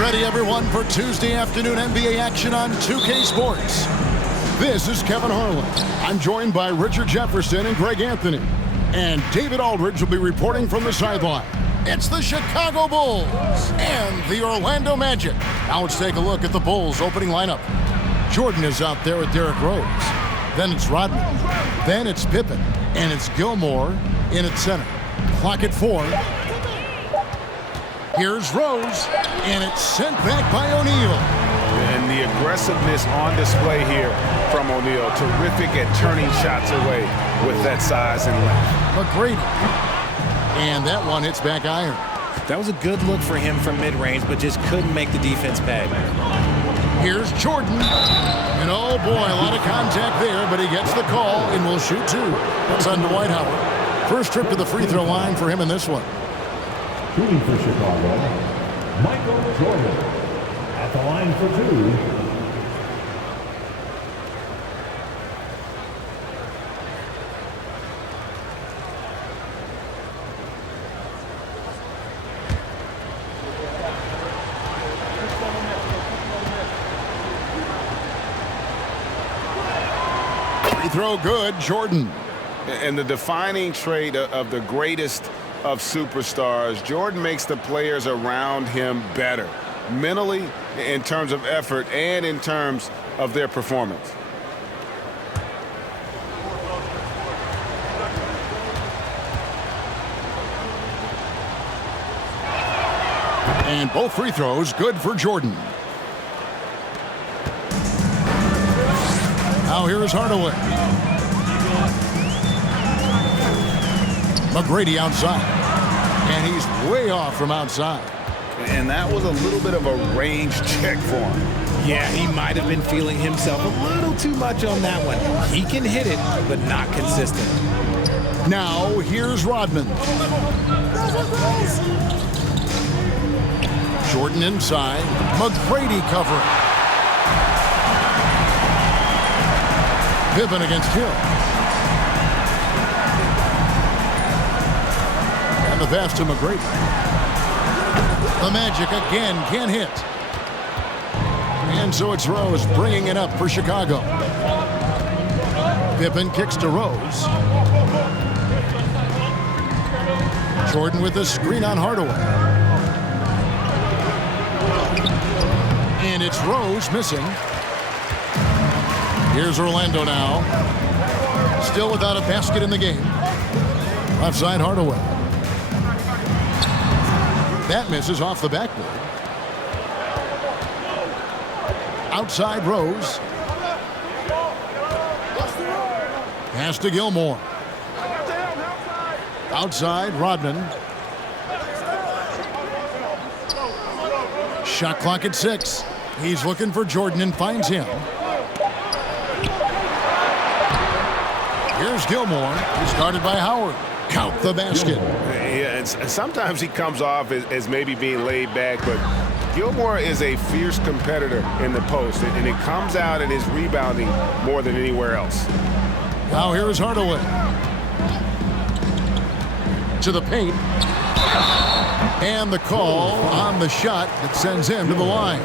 Ready, everyone, for Tuesday afternoon NBA action on 2K Sports. This is Kevin Harlan. I'm joined by Richard Jefferson and Greg Anthony. And David Aldridge will be reporting from the sideline. It's the Chicago Bulls and the Orlando Magic. Now let's take a look at the Bulls' opening lineup. Jordan is out there with Derrick Rose. Then it's Rodman. Then it's Pippen. And it's Gilmore in at center. Clock at 4. Here's Rose, and it's sent back by O'Neal. And the aggressiveness on display here from O'Neal. Terrific at turning shots away with that size and length. McGrady. And that one hits back iron. That was a good look for him from mid-range, but just couldn't make the defense pay. Here's Jordan. And oh boy, a lot of contact there, but he gets the call and will shoot 2. That's on Dwight Howard. First trip to the free throw line for him in this one. Shooting for Chicago, Michael Jordan. At the line for 2. Free throw good, Jordan. And the defining trait of the greatest of superstars, Jordan makes the players around him better, mentally, in terms of effort, and in terms of their performance. And both free throws good for Jordan. Now here is Hardaway. McGrady outside. And he's way off from outside. And that was a little bit of a range check for him. Yeah, he might have been feeling himself a little too much on that one. He can hit it, but not consistent. Now, here's Rodman. Jordan inside. McGrady covering. Pippen against Hill. And the pass to McGrady. The Magic again can't hit. And so it's Rose bringing it up for Chicago. Pippen kicks to Rose. Jordan with the screen on Hardaway. And it's Rose missing. Here's Orlando now. Still without a basket in the game. Left side Hardaway. That misses off the backboard. Outside Rose. Pass to Gilmore. Outside Rodman. Shot clock at 6. He's looking for Jordan and finds him. Here's Gilmore. He's guarded by Howard. Count the basket. Yeah, and sometimes he comes off as maybe being laid back, but Gilmore is a fierce competitor in the post, and it comes out in his rebounding more than anywhere else. Now here is Hardaway. To the paint. And the call on the shot that sends him to the line.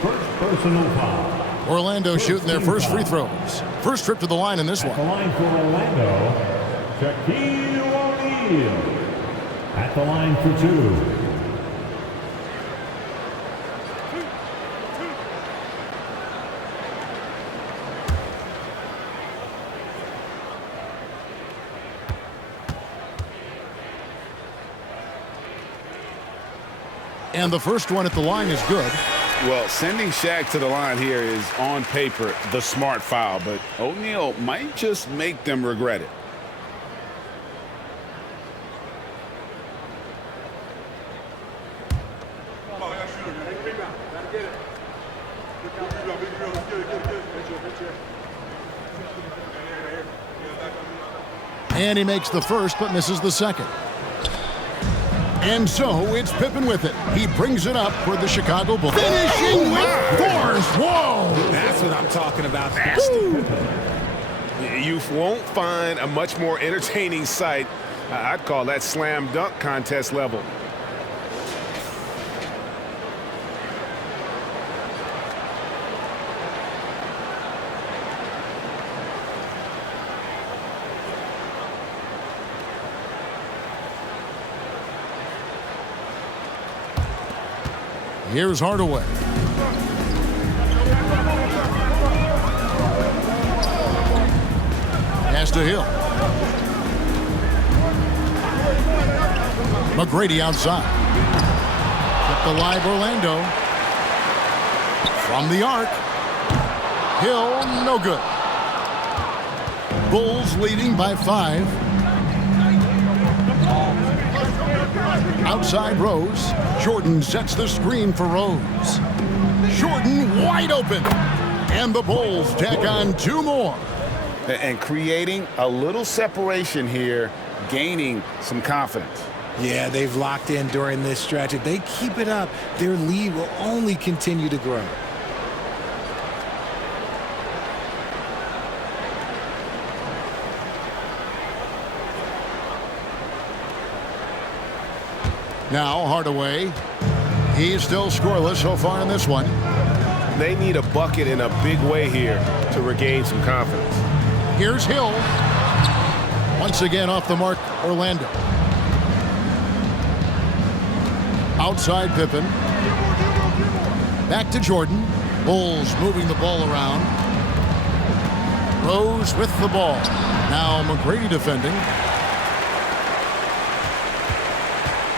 First personal foul. Orlando shooting their first free throws. First trip to the line in this At the one. line for Orlando, Shaquille O'Neal. At the line for 2. And the first one at the line is good. Well, sending Shaq to the line here is, on paper, the smart foul, but O'Neal might just make them regret it. And he makes the first but misses the second. And so it's Pippen with it. He brings it up for the Chicago Bulls. Finishing with force. Whoa! That's what I'm talking about. You won't find a much more entertaining sight. I'd call that slam dunk contest level. Here's Hardaway. Pass to Hill. McGrady outside. Kept alive Orlando. From the arc. Hill, no good. Bulls leading by 5. Outside Rose. Jordan sets the screen for Rose. Jordan wide open. And the Bulls tack on 2 more. And creating a little separation here, gaining some confidence. Yeah, they've locked in during this stretch. If they keep it up, their lead will only continue to grow. Now Hardaway. He's still scoreless so far in this one. They need a bucket in a big way here to regain some confidence. Here's Hill. Once again off the mark, Orlando. Outside Pippen. Back to Jordan. Bulls moving the ball around. Rose with the ball. Now McGrady defending.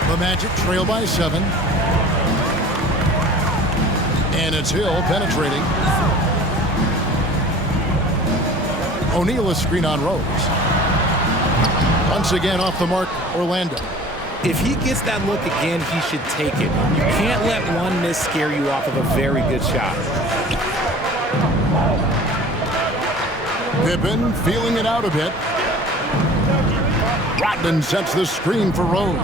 The Magic trail by 7. And it's Hill penetrating. O'Neal a screen on Rose. Once again off the mark, Orlando. If he gets that look again, he should take it. You can't let one miss scare you off of a very good shot. Pippen feeling it out a bit. Rodman sets the screen for Rose.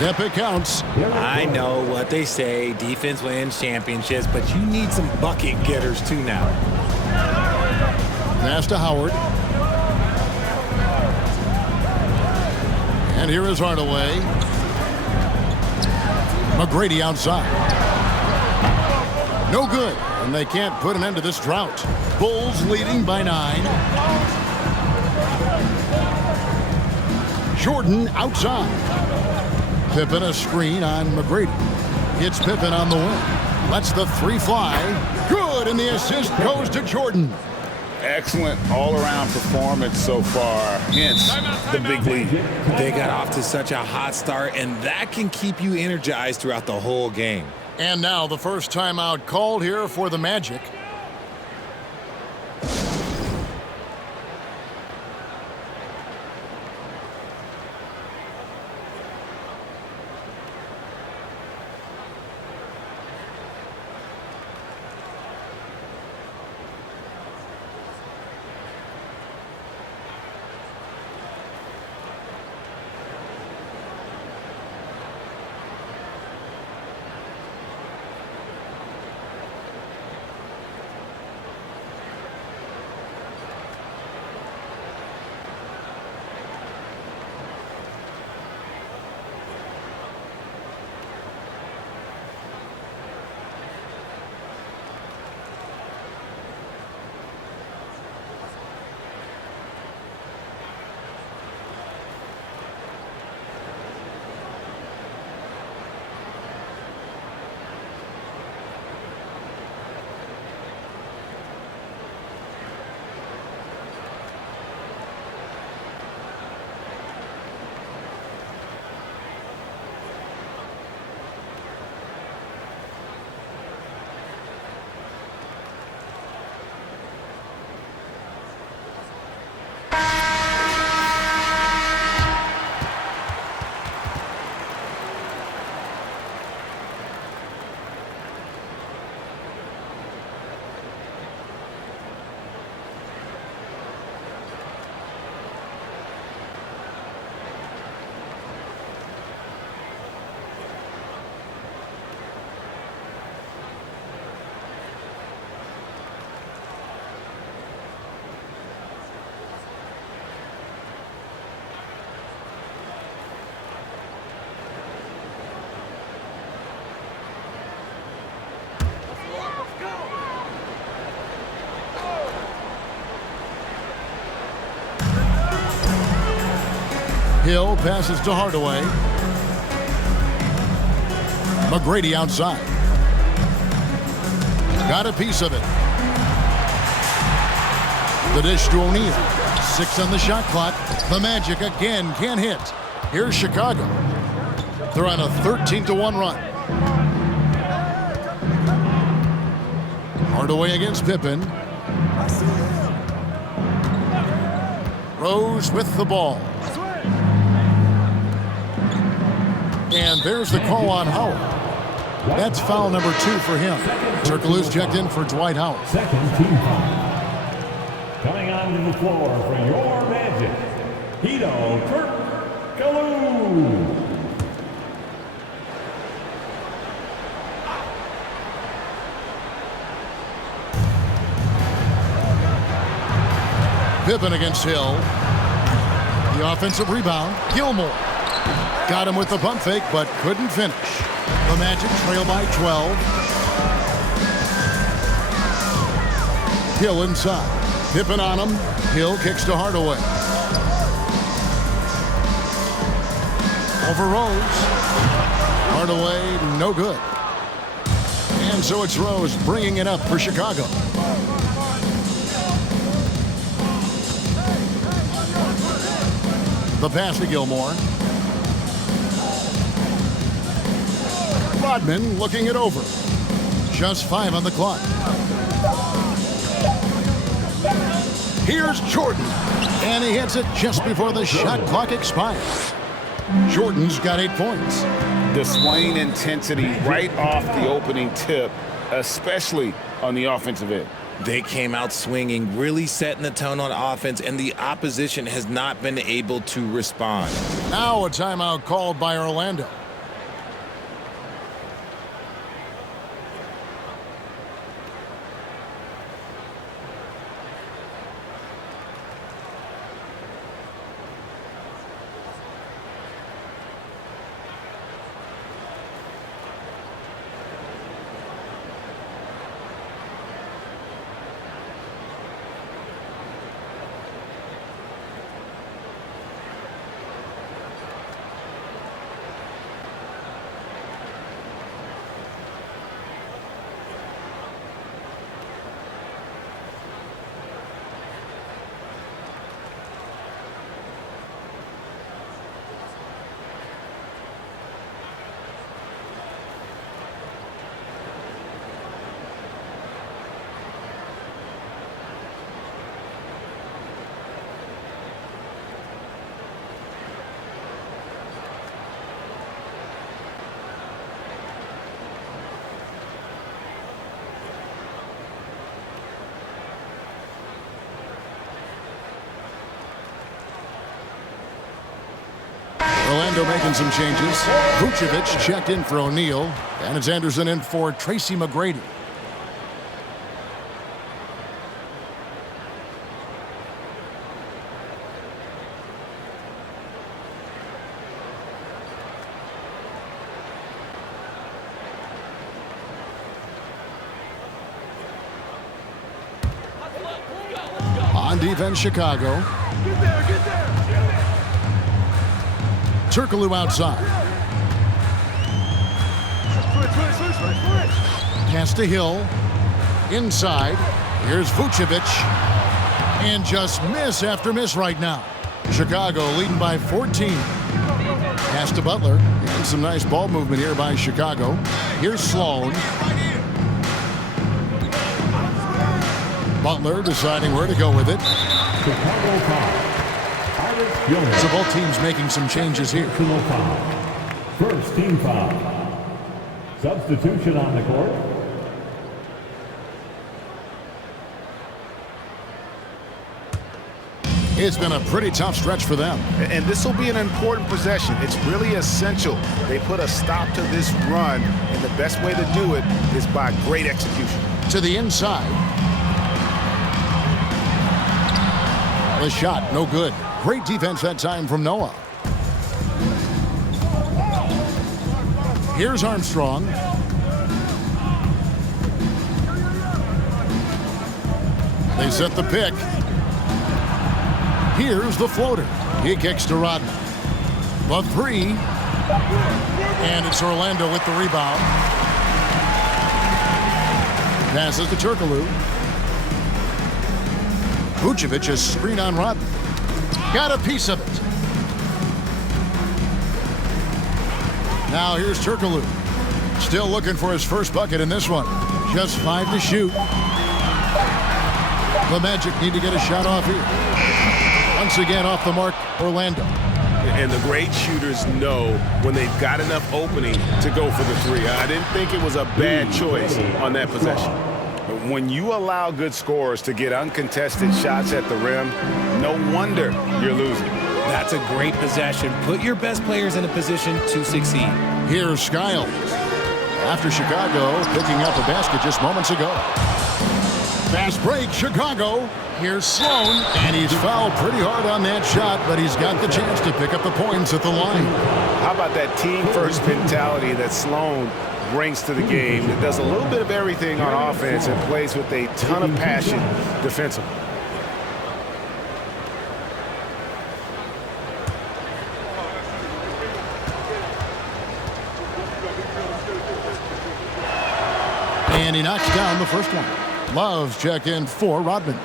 Yep, it counts. I know what they say, defense wins championships, but you need some bucket getters too now. Pass to Howard. And here is Hardaway. McGrady outside. No good, and they can't put an end to this drought. Bulls leading by 9. Jordan outside. Pippen a screen on McGrady. Hits Pippen on the wing. Lets the 3 fly. Good, and the assist goes to Jordan. Excellent all-around performance so far, hence the big lead. They got off to such a hot start, and that can keep you energized throughout the whole game. And now the first timeout called here for the Magic. Hill passes to Hardaway. McGrady outside. Got a piece of it. The dish to O'Neal. 6 on the shot clock. The Magic again can't hit. Here's Chicago. They're on a 13-1 run. Hardaway against Pippen. Rose with the ball. And there's the call on Howard. That's foul number 2 for him. Turkoglu's checked in for Dwight Howard. Second team foul. Coming onto the floor for your Magic, Hedo Turkoglu. Pippen against Hill. The offensive rebound. Gilmore. Got him with the pump fake, but couldn't finish. The Magic trail by 12. Hill inside. Pippen on him. Hill kicks to Hardaway. Over Rose. Hardaway, no good. And so it's Rose bringing it up for Chicago. The pass to Gilmore. Rodman looking it over. Just 5 on the clock. Here's Jordan. And he hits it just before the shot clock expires. Jordan's got 8 points. Displaying intensity right off the opening tip, especially on the offensive end. They came out swinging, really setting the tone on offense, and the opposition has not been able to respond. Now a timeout called by Orlando. Orlando making some changes. Vucevic checked in for O'Neal. And it's Anderson in for Tracy McGrady. On defense, Chicago. Turkoglu outside. Pass to Hill. Inside. Here's Vucevic. And just miss after miss right now. Chicago leading by 14. Pass to Butler. And some nice ball movement here by Chicago. Here's Sloan. Butler deciding where to go with it. Chicago foul. So both teams making some changes here. First team foul. Substitution on the court. It's been a pretty tough stretch for them. And this will be an important possession. It's really essential they put a stop to this run, and the best way to do it is by great execution. To the inside. The shot, no good. Great defense that time from Noah. Here's Armstrong. They set the pick. Here's the floater. He kicks to Rodman. The three, And it's Orlando with the rebound. Passes to Turkoglu. Vucevic has screen on Rodman. Got a piece of it. Now here's Turkoglu. Still looking for his first bucket in this one. Just 5 to shoot. The Magic need to get a shot off here. Once again off the mark, Orlando. And the great shooters know when they've got enough opening to go for the three. I didn't think it was a bad choice on that possession. But when you allow good scorers to get uncontested shots at the rim, no wonder you're losing. That's a great possession. Put your best players in a position to succeed. Here's Skiles. After Chicago picking up a basket just moments ago. Fast break, Chicago. Here's Sloan, and he's fouled pretty hard on that shot, but he's got the chance to pick up the points at the line. How about that team-first mentality that Sloan brings to the game? That does a little bit of everything on offense and plays with a ton of passion defensively. And he knocks down the first one. Love's check in for Rodman.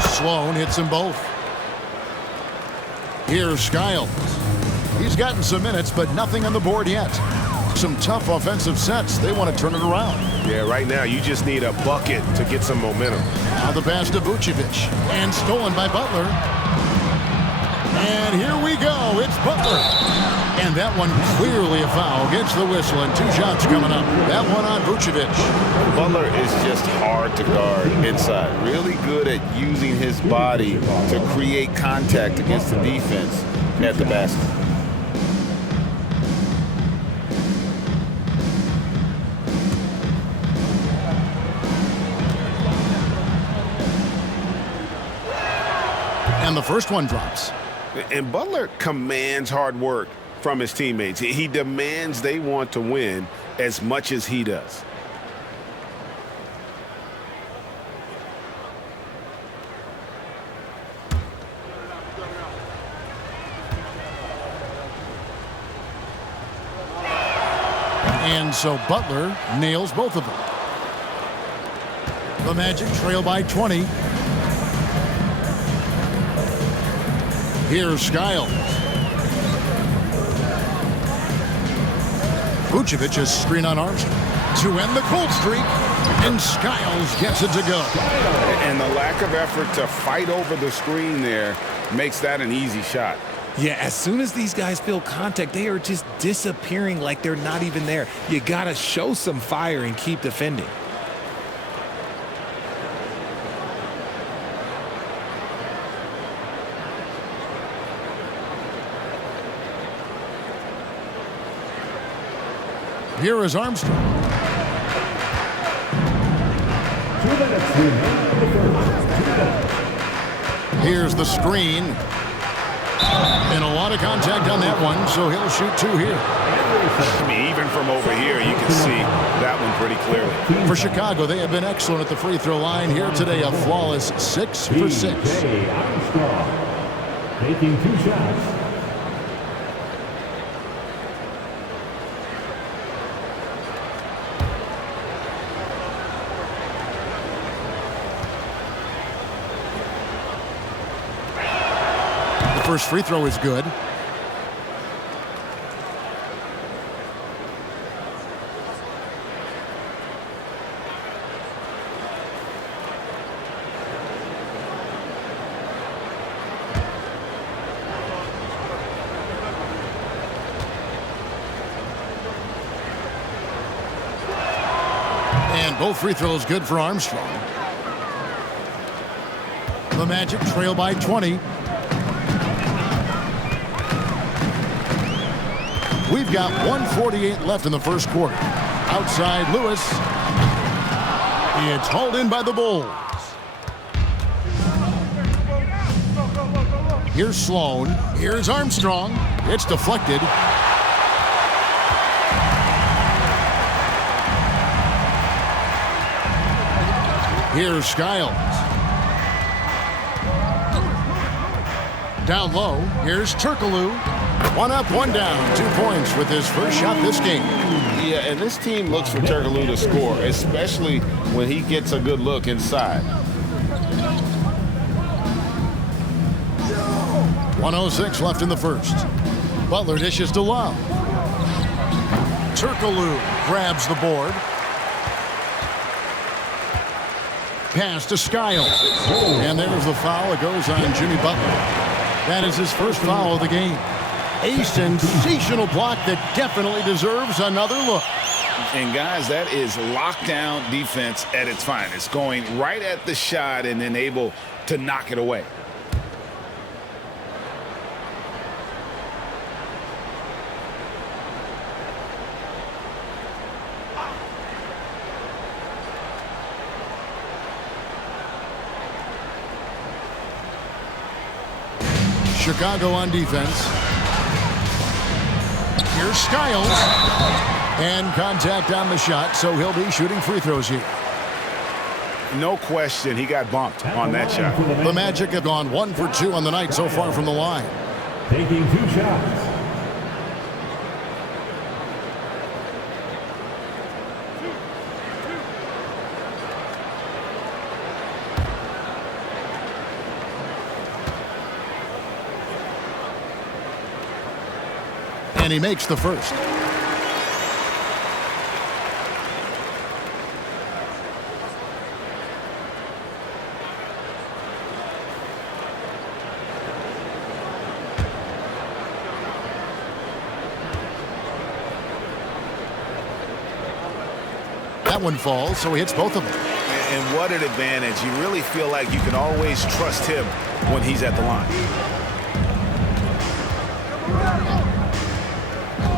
Sloan hits them both. Here's Skiles. He's gotten some minutes, but nothing on the board yet. Some tough offensive sets. They want to turn it around. Yeah, right now you just need a bucket to get some momentum. Now the pass to Vucevic. And stolen by Butler. And here we go. It's Butler. And that one clearly a foul. Gets the whistle, and 2 shots coming up. That one on Vucevic. Butler is just hard to guard inside. Really good at using his body to create contact against the defense at the basket. And the first one drops. And Butler commands hard work from his teammates. He demands they want to win as much as he does. And so Butler nails both of them. The Magic trail by 20. Here's Skiles. Vucevic has screen on Armstrong to end the cold streak, and Skiles gets it to go. And the lack of effort to fight over the screen there makes that an easy shot. Yeah, as soon as these guys feel contact, they are just disappearing like they're not even there. You got to show some fire and keep defending. Here is Armstrong. 2 minutes remaining in the first. 2 minutes. Here's the screen. And a lot of contact on that one, so he'll shoot 2 here. I mean, even from over here, you can see that one pretty clearly. For Chicago, they have been excellent at the free throw line. Here today, a flawless 6 for 6. T.J. Armstrong taking 2 shots. First free throw is good. And both free throws good for Armstrong. The Magic trail by 20. We've got 1:48 left in the first quarter. Outside Lewis. It's hauled in by the Bulls. Here's Sloan. Here's Armstrong. It's deflected. Here's Skiles. Down low, here's Turkoglu. One up, one down. 2 points with his first shot this game. Yeah, and this team looks for Turkoglu to score, especially when he gets a good look inside. 1:06 left in the first. Butler dishes to Love. Turkoglu grabs the board. Pass to Skiles. And there's the foul. It goes on Jimmy Butler. That is his first foul of the game. A sensational block that definitely deserves another look. And guys, that is lockdown defense at its finest. Going right at the shot and then able to knock it away. Chicago on defense. Here's Skiles. And contact on the shot, so he'll be shooting free throws here. No question, he got bumped on that shot. The Magic have gone 1 for 2 on the night so far from the line. Taking 2 shots. And he makes the first. That one falls, so he hits both of them. And what an advantage. You really feel like you can always trust him when he's at the line.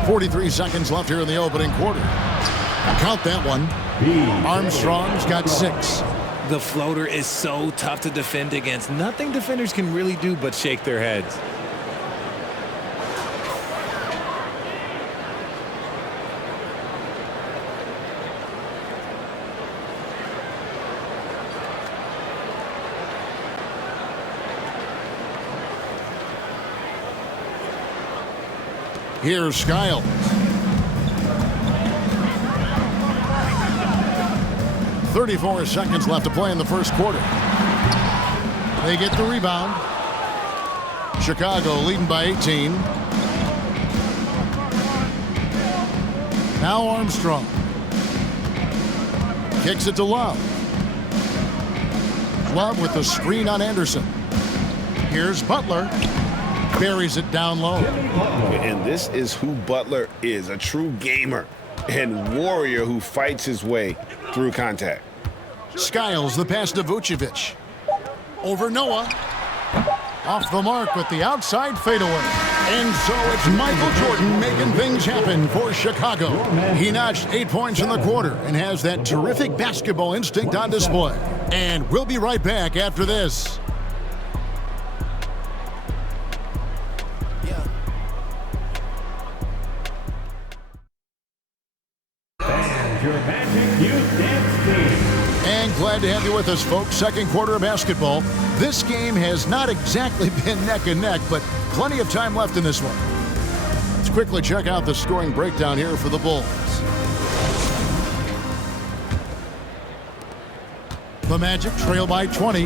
43 seconds left here in the opening quarter. Count that one. Armstrong's got 6. The floater is so tough to defend against. Nothing defenders can really do but shake their heads. Here's Skiles. .34 seconds left to play in the first quarter. They get the rebound. Chicago leading by 18. Now Armstrong. Kicks it to Love. Love with the screen on Anderson. Here's Butler. Buries it down low. And this is who Butler is, a true gamer and warrior who fights his way through contact. Skiles, the pass to Vucevic. Over Noah. Off the mark with the outside fadeaway. And so it's Michael Jordan making things happen for Chicago. He notched 8 points in the quarter and has that terrific basketball instinct on display. And we'll be right back after this. And glad to have you with us, folks. Second quarter of basketball. This game has not exactly been neck and neck, but plenty of time left in this one. Let's quickly check out the scoring breakdown here for the Bulls. The Magic trail by 20.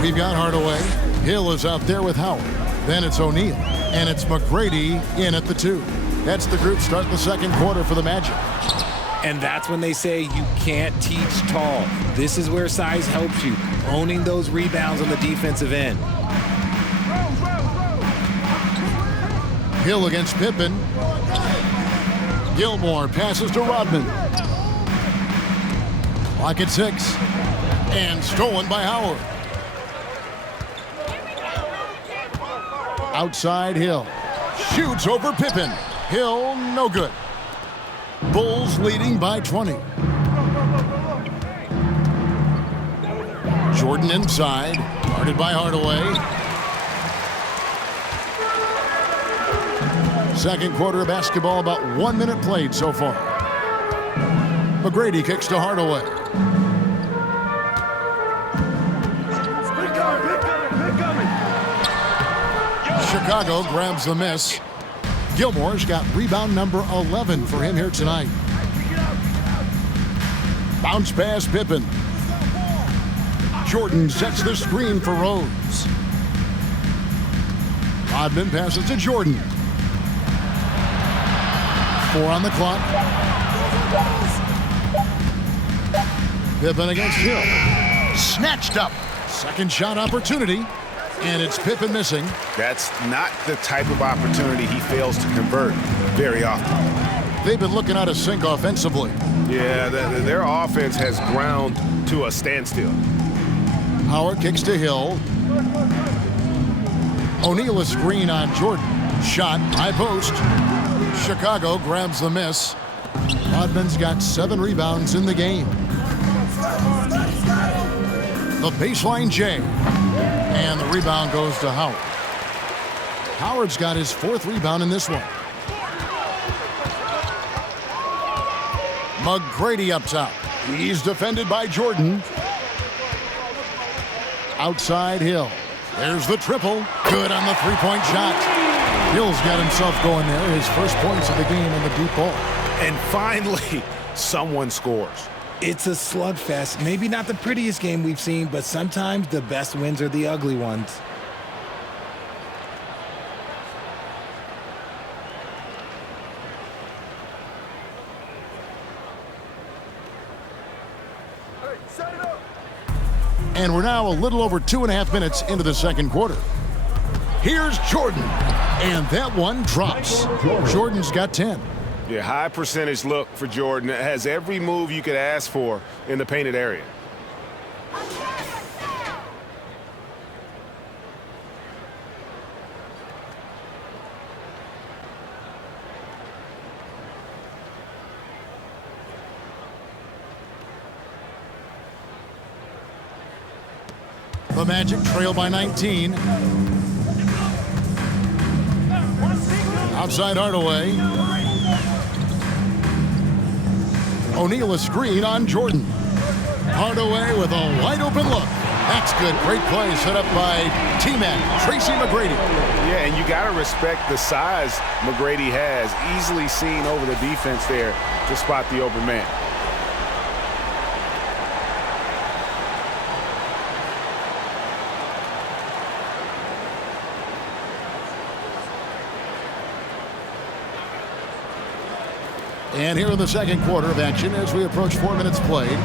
We've got Hardaway. Hill is out there with Howard. Then it's O'Neal. And it's McGrady in at the 2. That's the group starting the second quarter for the Magic. And that's when they say you can't teach tall. This is where size helps you, owning those rebounds on the defensive end. Hill against Pippen. Gilmore passes to Rodman. Clock at 6. And stolen by Howard. Outside Hill. Shoots over Pippen. Hill, no good. Bulls leading by 20. Jordan inside. Guarded by Hardaway. Second quarter of basketball, about 1 minute played so far. McGrady kicks to Hardaway. Chicago grabs the miss. Gilmore's got rebound number 11 for him here tonight. Bounce pass Pippen. Jordan sets the screen for Rose. Rodman passes to Jordan. 4 on the clock. Pippen against Hill. Snatched up. Second shot opportunity. And it's Pippen missing. That's not the type of opportunity he fails to convert very often. They've been looking out of sync offensively. Yeah, their offense has ground to a standstill. Howard kicks to Hill. O'Neal a screen on Jordan. Shot, high post. Chicago grabs the miss. Rodman's got 7 rebounds in the game. The baseline J. And the rebound goes to Howard. Howard's got his 4th rebound in this one. McGrady up top. He's defended by Jordan. Outside Hill. There's the triple. Good on the 3-point shot. Hill's got himself going there. His first points of the game in the deep ball. And finally, someone scores. It's a slugfest. Maybe not the prettiest game we've seen, but sometimes the best wins are the ugly ones. And we're now a little over 2.5 minutes into the second quarter. Here's Jordan. And that one drops. Jordan's got 10. Yeah, high percentage look for Jordan. It has every move you could ask for in the painted area. The Magic trail by 19. Outside Hardaway. O'Neal a screen on Jordan. Hardaway with a wide open look. That's good. Great play set up by T-Man, Tracy McGrady. Yeah, and you got to respect the size McGrady has. Easily seen over the defense there to spot the open man. And here in the second quarter of action as we approach 4 minutes played.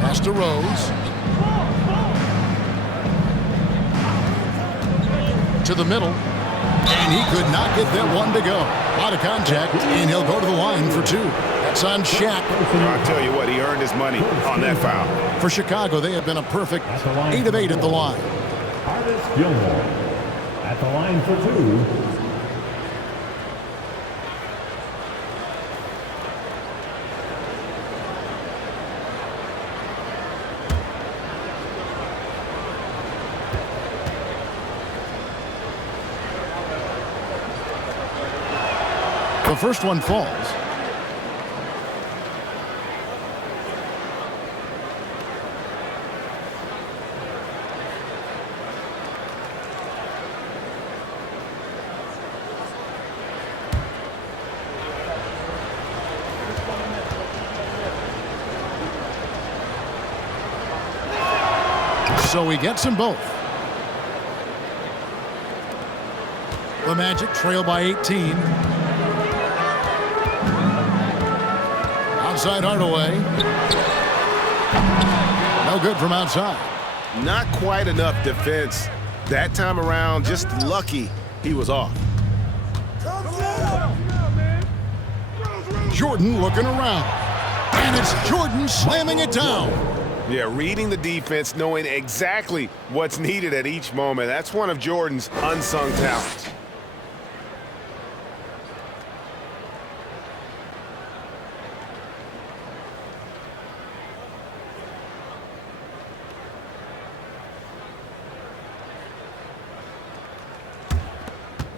Pass to Rose. To the middle. And he could not get that one to go. Out of contact, and he'll go to the line for 2. That's on Shaq. I'll tell you what, he earned his money on that foul. For Chicago, they have been a perfect 8 of 8 at the line. Artis Gilmore at the line for 2. The first one falls. So he gets them both. The Magic trail by 18. Outside Hardaway. No good from outside. Not quite enough defense that time around. Just lucky he was off. Jordan looking around. And it's Jordan slamming it down. Yeah, reading the defense, knowing exactly what's needed at each moment. That's one of Jordan's unsung talents.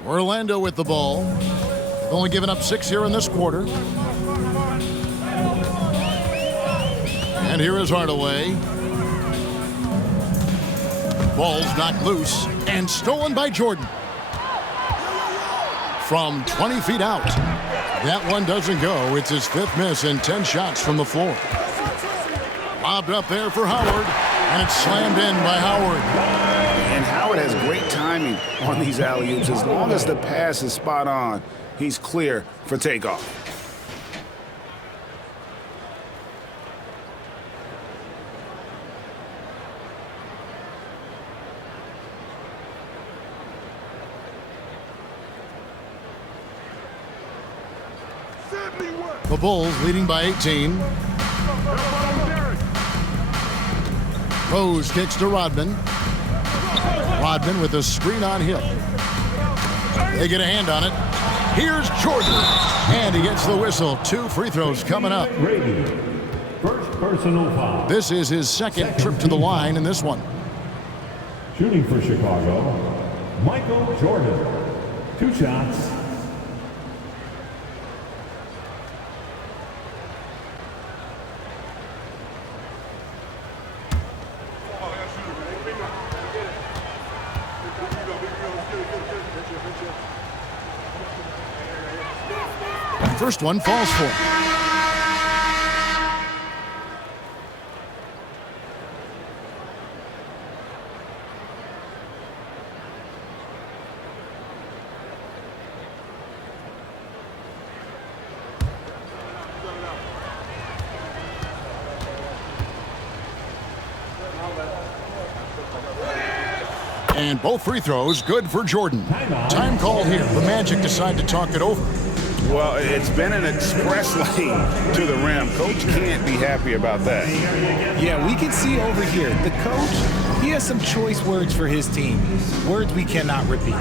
Orlando with the ball. Only given up 6 here in this quarter. And here is Hardaway. Ball's knocked loose and stolen by Jordan. From 20 feet out. That one doesn't go. It's his 5th miss and 10 shots from the floor. Lobbed up there for Howard, and it's slammed in by Howard. And Howard has great timing on these alley-oops. As long as the pass is spot on, he's clear for takeoff. The Bulls leading by 18. Rose kicks to Rodman. Rodman with a screen on Hill. They get a hand on it. Here's Jordan. And he gets the whistle. 2 free throws coming up. Brady, first personal foul. This is his second trip to the line in this one. Shooting for Chicago, Michael Jordan. 2 shots. First one falls for him. And both free throws good for Jordan. Time called here. The Magic decide to talk it over. Well, it's been an express lane to the rim. Coach can't be happy about that. Yeah, we can see over here, the coach, he has some choice words for his team. Words we cannot repeat.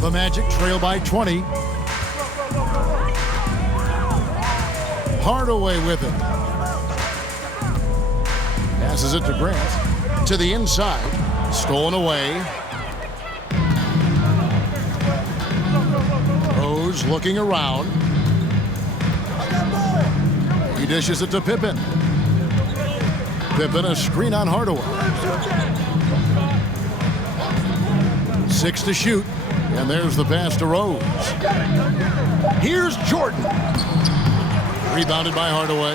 The Magic trail by 20. Hardaway with it. Passes it to Grant. To the inside. Stolen away. Rose looking around. He dishes it to Pippen. Pippen a screen on Hardaway. 6 to shoot. And there's the pass to Rose. Here's Jordan. Rebounded by Hardaway.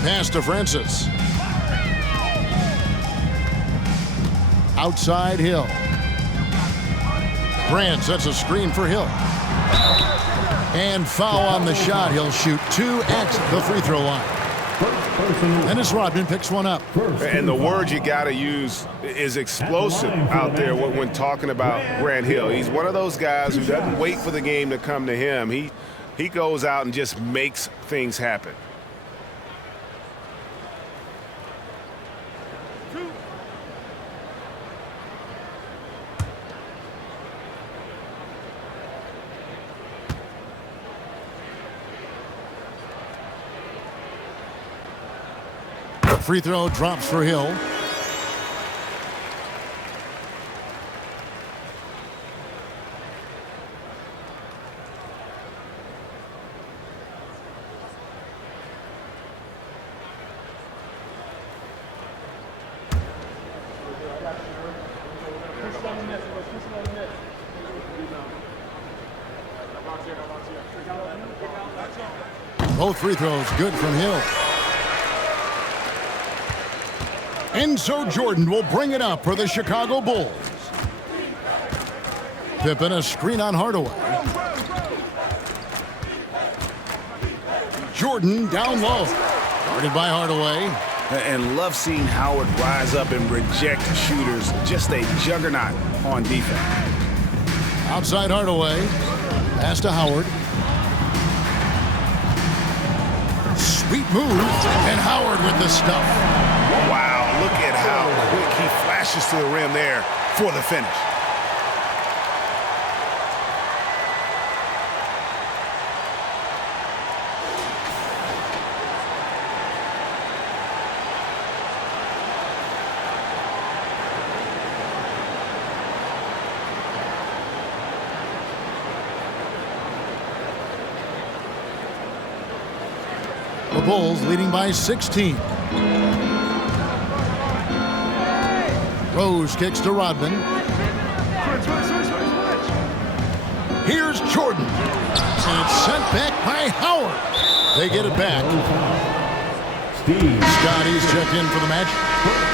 Pass to Francis. Outside Hill. Grant sets a screen for Hill. And foul on the shot. He'll shoot 2 at the free throw line. And as Rodman picks one up. And the word you got to use is explosive out there when talking about Grant Hill. He's one of those guys who doesn't wait for the game to come to him. He goes out and just makes things happen. Free throw drops for Hill. Both free throws good from Hill. Enzo Jordan will bring it up for the Chicago Bulls. Pippen a screen on Hardaway. Jordan down low. Guarded by Hardaway. And love seeing Howard rise up and reject shooters. Just a juggernaut on defense. Outside Hardaway. Pass to Howard. Sweet move. And Howard with the stuff. Wow. Look at how quick he flashes to the rim there for the finish. The Bulls leading by 16. Rose kicks to Rodman. Here's Jordan. And it's sent back by Howard. They get it back. Scotty's checked in for the match.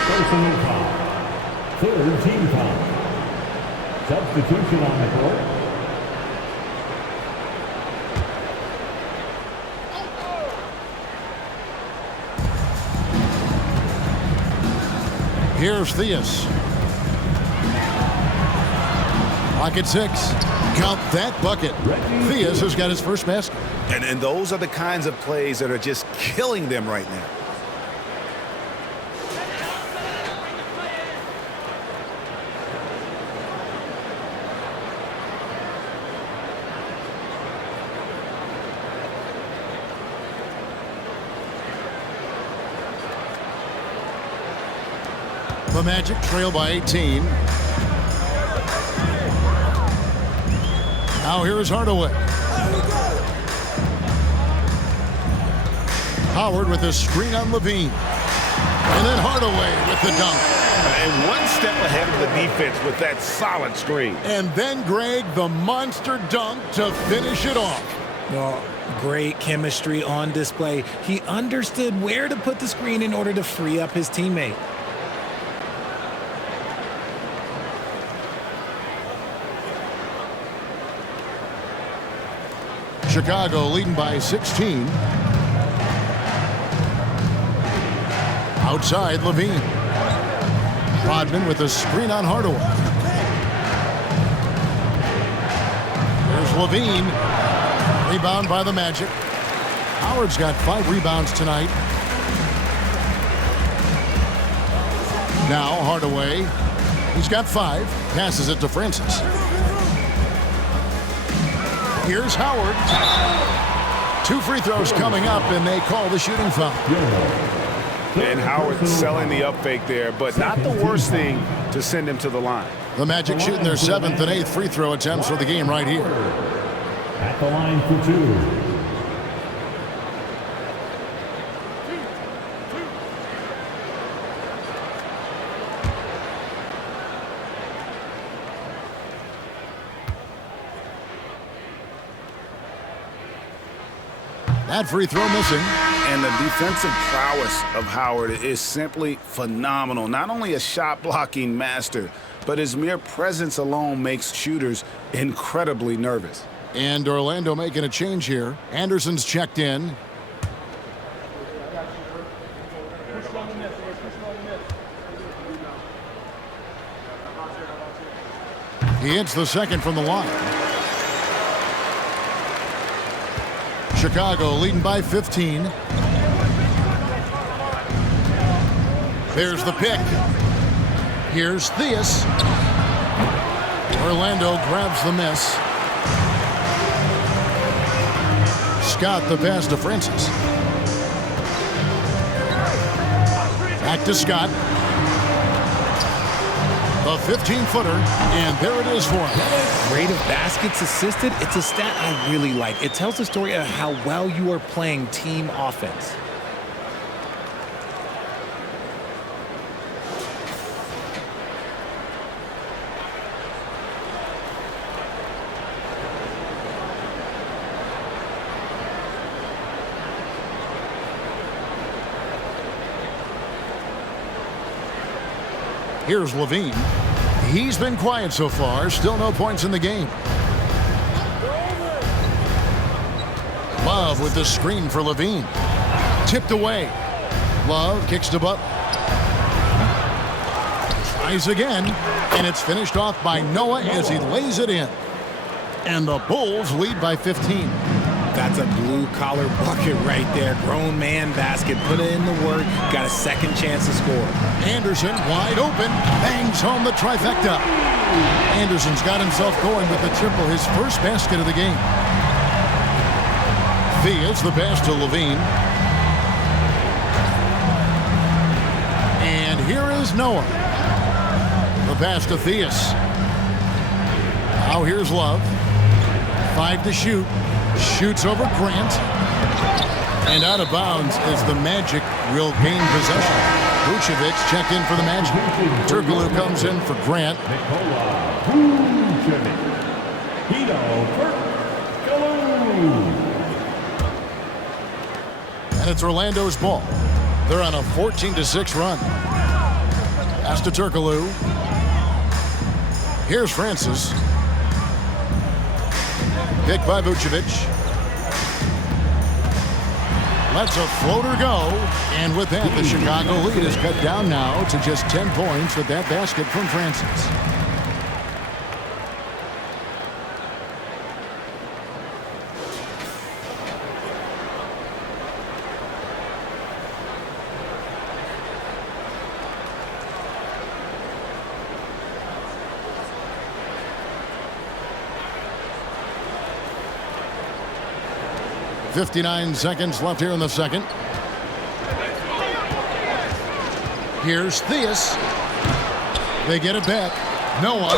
Personal foul. Third team foul. Substitution on the court. Here's Theus. Pocket 6. Count that bucket. Theus has got his first basket. And those are the kinds of plays that are just killing them right now. The Magic trail by 18. Now here's Hardaway. Howard with a screen on Levine. And then Hardaway with the dunk. And one step ahead of the defense with that solid screen. And then, Greg, the monster dunk to finish it off. Well, great chemistry on display. He understood where to put the screen in order to free up his teammate. Chicago leading by 16. Outside, Levine. Rodman with a screen on Hardaway. There's Levine. Rebound by the Magic. Howard's got 5 rebounds tonight. Now Hardaway. He's got 5. Passes it to Francis. Here's Howard. 2 free throws coming up, and they call the shooting foul. And Howard selling the up fake there, but not the worst thing to send him to the line. The Magic shooting their 7th and 8th free throw attempts for the game right here. At the line for 2. That free throw missing. And the defensive prowess of Howard is simply phenomenal. Not only a shot blocking master, but his mere presence alone makes shooters incredibly nervous. And Orlando making a change here. Anderson's checked in. He hits the second from the line. Chicago leading by 15. There's the pick. Here's Theus. Orlando grabs the miss. Scott the pass to Francis. Back to Scott. A 15-footer, and there it is for him. Rate of baskets assisted, it's a stat I really like. It tells the story of how well you are playing team offense. Here's Levine. He's been quiet so far. Still no points in the game. Love with the screen for Levine. Tipped away. Love kicks to Butler. Tries again. And it's finished off by Noah as he lays it in. And the Bulls lead by 15. That's a blue-collar bucket right there. Grown man basket. Put in the work. Got a second chance to score. Anderson wide open. Bangs home the trifecta. Anderson's got himself going with the triple. His first basket of the game. Theus the pass to Levine. And here is Noah. The pass to Theus. Now here's Love. 5 to shoot. Shoots over Grant. And out of bounds as the Magic will gain possession. Vucevic checked in for the Magic. Turkoglu comes in for Grant. Nikola Vucevic. Hedo Turkoglu. And it's Orlando's ball. They're on a 14-6 run. Pass to Turkoglu. Here's Francis. Picked by Vucevic. Lets a floater go. And with that, the Chicago lead is cut down now to just 10 points with that basket from Francis. .59 seconds left here in the second. Here's Theus. They get it back. Noah.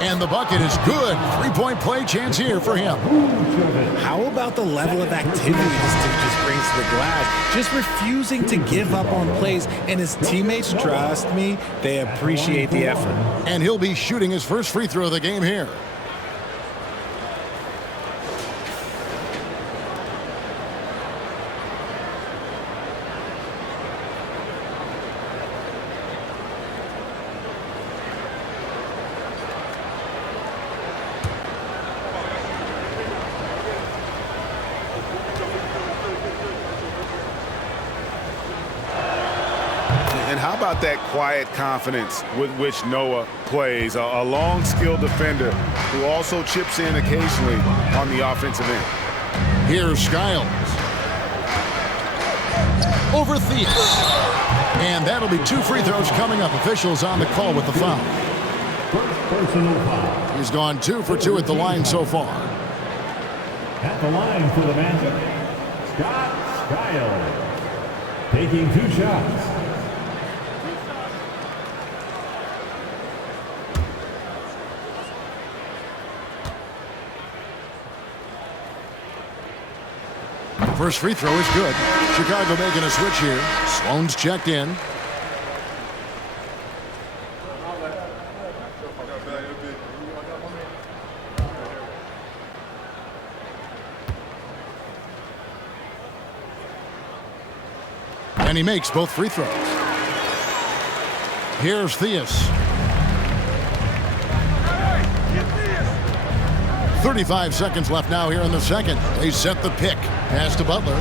And the bucket is good. 3-point play chance here for him. How about the level of activity this dude just brings to the glass? Just refusing to give up on plays. And his teammates, trust me, they appreciate the effort. And he'll be shooting his first free throw of the game here. And how about that quiet confidence with which Noah plays? A long, skilled defender who also chips in occasionally on the offensive end. Here's Skiles. Over Theus. And that'll be 2 free throws coming up. Officials on the call with the foul. First personal foul. He's gone 2 for 2 at the line so far. At the line for the Magic, Scott Skiles. Taking 2 shots. First free throw is good. Chicago making a switch here. Sloan's checked in. And he makes both free throws. Here's Theus. 35 seconds left now here in the second. They set the pick. Pass to Butler.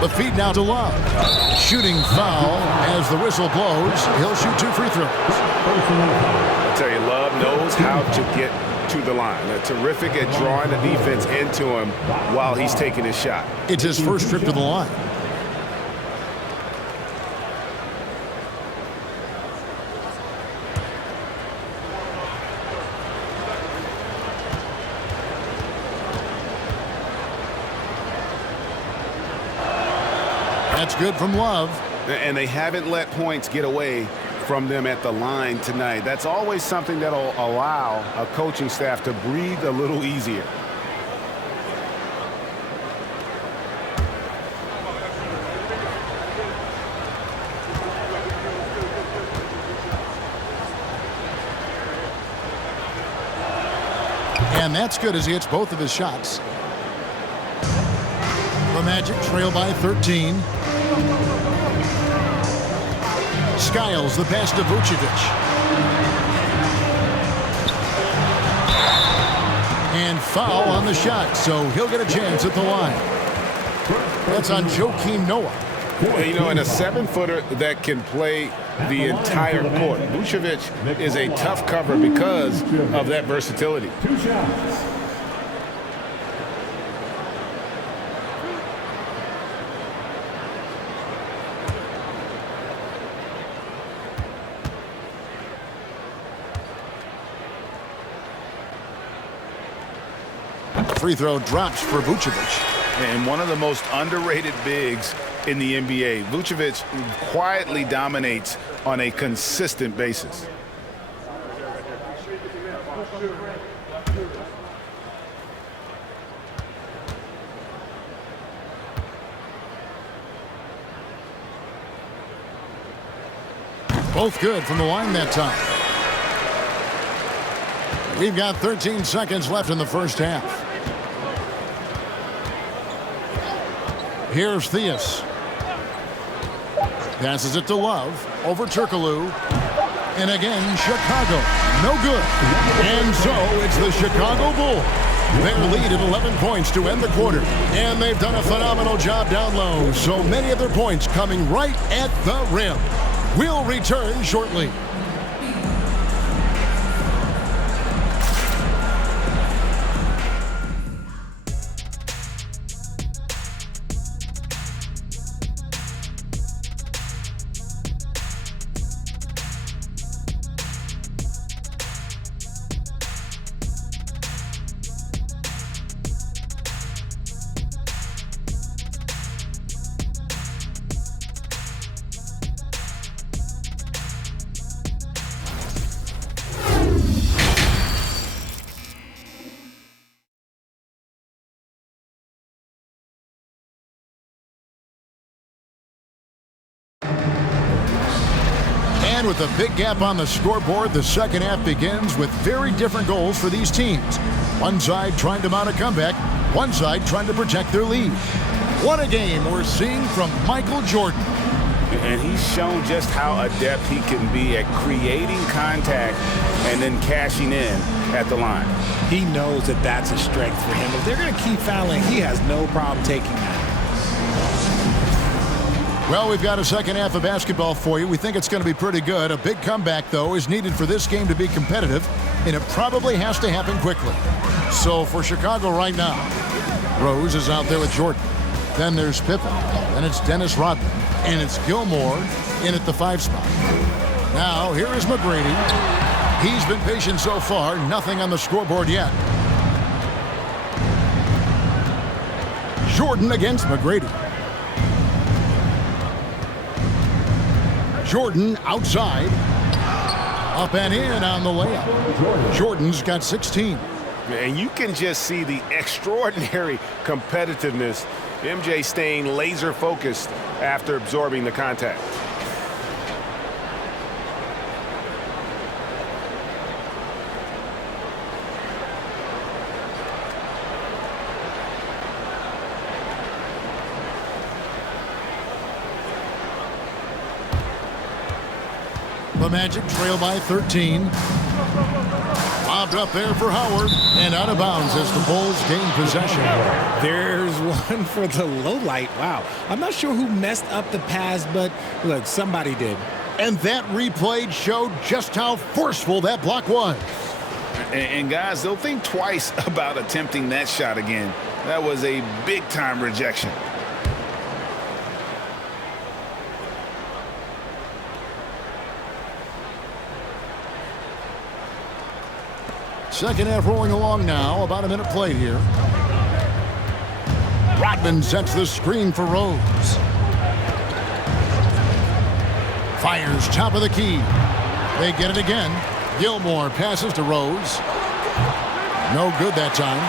The feed now to Love. Shooting foul as the whistle blows. He'll shoot 2 free throws. I tell you, Love knows how to get to the line. They're terrific at drawing the defense into him while he's taking his shot. It's his first trip to the line. That's good from Love. And they haven't let points get away from them at the line tonight. That's always something that'll allow a coaching staff to breathe a little easier. And that's good as he hits both of his shots. The Magic trail by 13. Skiles the pass to Vucevic. And foul on the shot, so he'll get a chance at the line. That's on Joakim Noah. You know, in a 7-footer that can play the entire court, Vucevic is a tough cover because of that versatility. 2 shots. Free throw drops for Vucevic. And one of the most underrated bigs in the NBA. Vucevic quietly dominates on a consistent basis. Both good from the line that time. We've got 13 seconds left in the first half. Here's Theus. Passes it to Love. Over Turkoglu. And again, Chicago. No good. And so it's the Chicago Bulls. Their lead at 11 points to end the quarter. And they've done a phenomenal job down low. So many of their points coming right at the rim. We'll return shortly. And with a big gap on the scoreboard, the second half begins with very different goals for these teams. One side trying to mount a comeback, one side trying to protect their lead. What a game we're seeing from Michael Jordan. And he's shown just how adept he can be at creating contact and then cashing in at the line. He knows that that's a strength for him. If they're going to keep fouling, he has no problem taking that. Well, we've got a second half of basketball for you. We think it's going to be pretty good. A big comeback, though, is needed for this game to be competitive, and it probably has to happen quickly. So for Chicago right now, Rose is out there with Jordan. Then there's Pippen. Then it's Dennis Rodman. And it's Gilmore in at the 5 spot. Now, here is McGrady. He's been patient so far. Nothing on the scoreboard yet. Jordan against McGrady. Jordan outside. Up and in on the layup. Jordan's got 16. And you can just see the extraordinary competitiveness. MJ staying laser focused after absorbing the contact. The Magic trail by 13. Lob Lobbed up there for Howard, and out of bounds as the Bulls gain possession. There's one for the low light. Wow. I'm not sure who messed up the pass, but look, somebody did. And that replay showed just how forceful that block was. And guys, they'll think twice about attempting that shot again. That was a big-time rejection. Second half rolling along now. About a minute played here. Rodman sets the screen for Rose. Fires top of the key. They get it again. Gilmore passes to Rose. No good that time.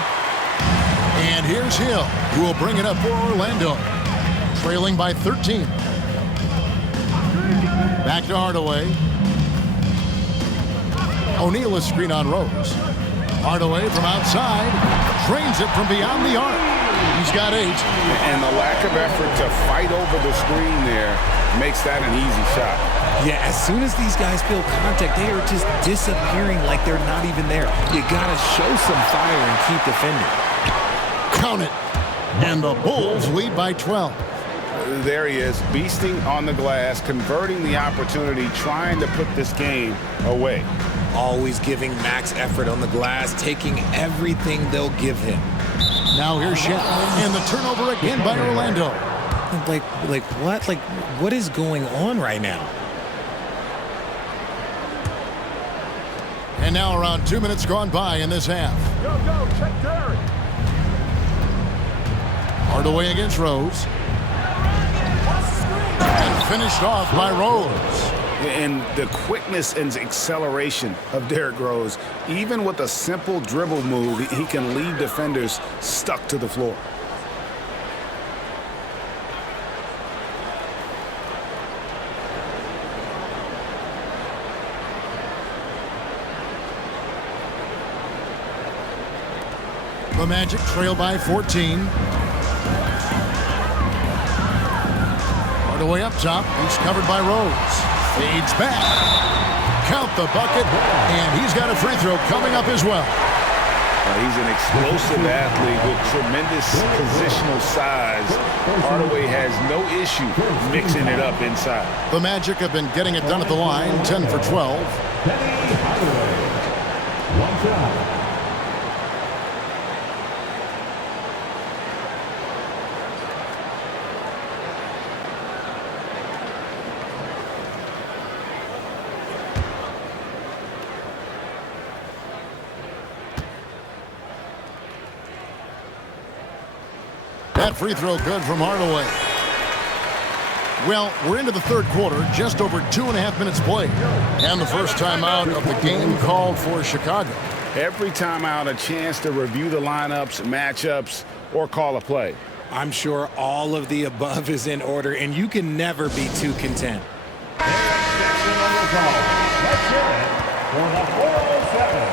And here's Hill, who will bring it up for Orlando. Trailing by 13. Back to Hardaway. O'Neal is screen on Rose. Hardaway from outside. Trains it from beyond the arc. He's got 8. And the lack of effort to fight over the screen there makes that an easy shot. Yeah, as soon as these guys feel contact, they are just disappearing like they're not even there. You got to show some fire and keep defending. Count it. And the Bulls lead by 12. There he is, beasting on the glass, converting the opportunity, trying to put this game away. Always giving max effort on the glass, taking everything they'll give him. Now here's Shaq, and the turnover again by Orlando. Like what? Like, what is going on right now? And now around 2 minutes gone by in this half. Go, check Derek. Hardaway against Rose. And finished off by Rose. And the quickness and acceleration of Derrick Rose, even with a simple dribble move, he can leave defenders stuck to the floor. The Magic trail by 14. Hardaway up top. He's covered by Rose. Fades back. Count the bucket. And he's got a free throw coming up as well. He's an explosive athlete with tremendous positional size. Hardaway has no issue mixing it up inside. The Magic have been getting it done at the line. 10 for 12. Penny Hardaway. One shot. That free throw good from Hardaway. Well, we're into the third quarter, just over 2.5 minutes played. And the first timeout of the game called for Chicago. Every timeout, a chance to review the lineups, matchups, or call a play. I'm sure all of the above is in order, and you can never be too content. Section on the call. Let's hear it for the 407.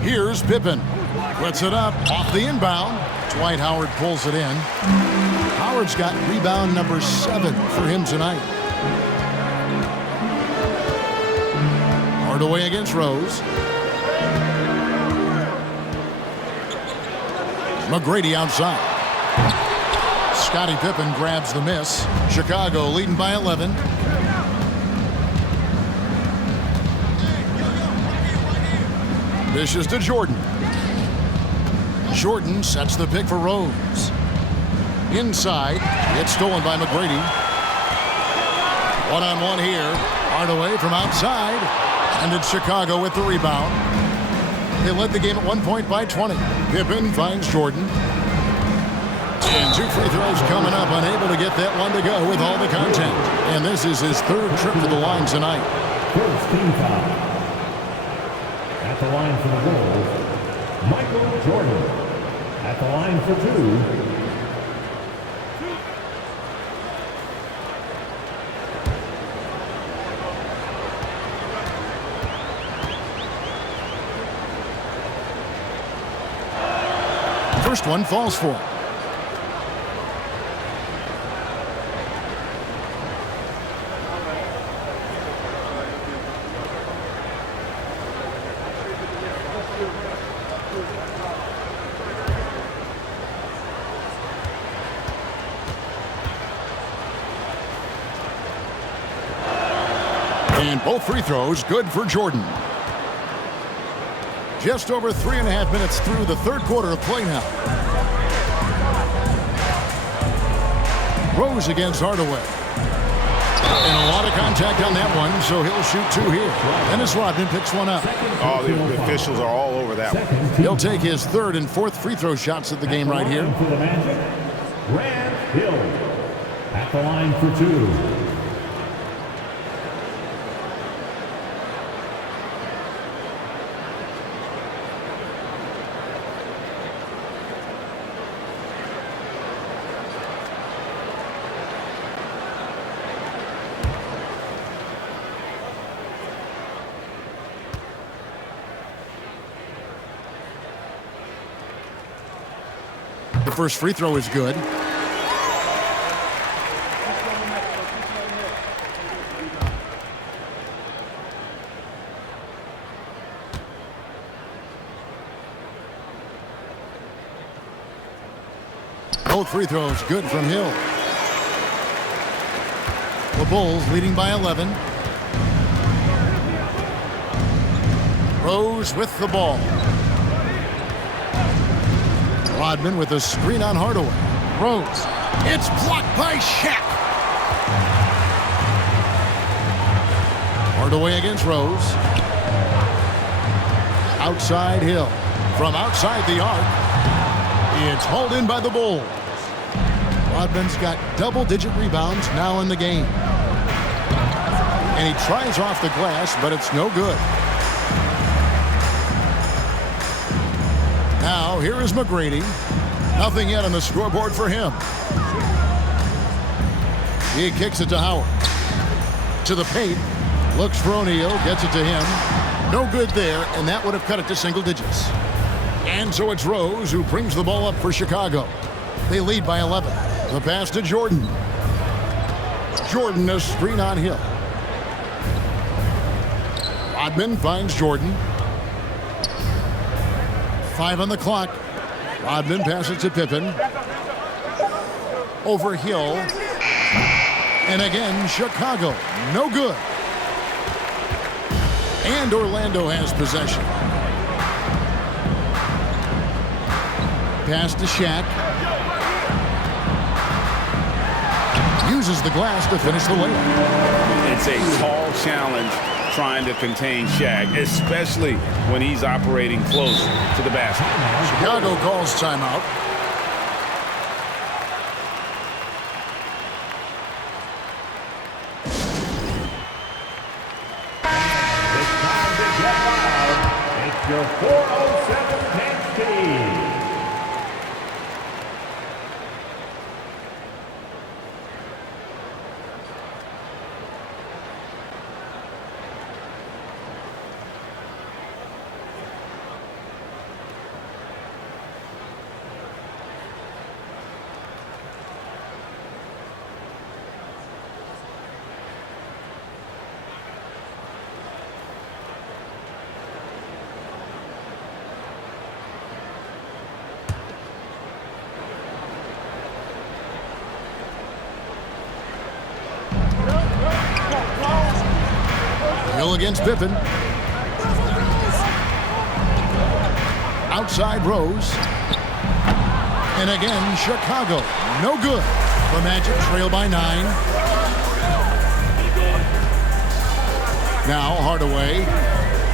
Here's Pippen. Puts it up off the inbound. Dwight Howard pulls it in. Howard's got rebound number 7 for him tonight. Hardaway against Rose. McGrady outside. Scottie Pippen grabs the miss. Chicago leading by 11. Dishes to Jordan. Jordan sets the pick for Rose. Inside, it's stolen by McGrady. One-on-one here. Hardaway from outside. And it's Chicago with the rebound. They led the game at 1 point by 20. Pippen finds Jordan. And 2 free throws coming up, unable to get that one to go with all the contact. And this is his 3rd trip to the line tonight. First team foul. At the line for the Bulls, Michael Jordan. At the line for 2. First one falls for him. And both free throws good for Jordan. Just over 3.5 minutes through the 3rd quarter of play now. Rose against Hardaway. And a lot of contact on that one, so he'll shoot 2 here. Dennis Rodman picks one up. Oh, the officials are all over that one. He'll take his 3rd and 4th free throw shots of the game right here. For the Magic, Grant Hill. At the line for 2. The first free throw is good. Both free throws good from Hill. The Bulls leading by 11. Rose with the ball. Rodman with a screen on Hardaway. Rose. It's blocked by Shaq. Hardaway against Rose. Outside Hill. From outside the arc. It's hauled in by the Bulls. Rodman's got double-digit rebounds now in the game. And he tries off the glass, but it's no good. Now, here is McGrady. Nothing yet on the scoreboard for him. He kicks it to Howard. To the paint. Looks for O'Neal. Gets it to him. No good there, and that would have cut it to single digits. And so it's Rose who brings the ball up for Chicago. They lead by 11. The pass to Jordan. Jordan, a screen on Hill. Rodman finds Jordan. 5 on the clock. Rodman passes to Pippen. Over Hill. And again, Chicago. No good. And Orlando has possession. Pass to Shaq. Uses the glass to finish the layup. It's a tall challenge trying to contain Shaq, especially when he's operating close to the basket. Chicago calls timeout. It's time to get wild. It's your 407 Knicks team. Hill against Pippen. Outside Rose. And again, Chicago. No good. The Magic trail by 9. Now Hardaway.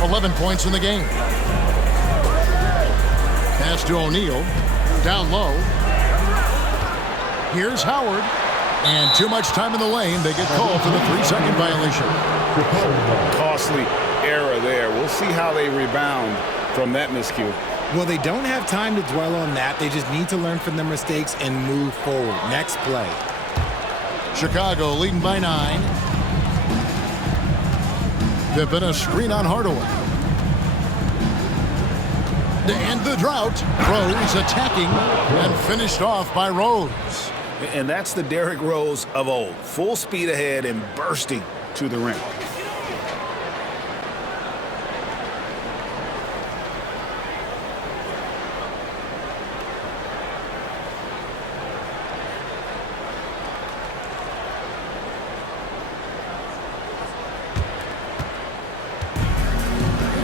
11 points in the game. Pass to O'Neal. Down low. Here's Howard. And too much time in the lane. They get called for the 3-second violation. Costly error there. We'll see how they rebound from that miscue. Well, they don't have time to dwell on that. They just need to learn from their mistakes and move forward. Next play. Chicago leading by 9. Pippen a screen on Hardaway. To end the drought, Rose attacking and finished off by Rose. And that's the Derrick Rose of old. Full speed ahead and bursting to the rim.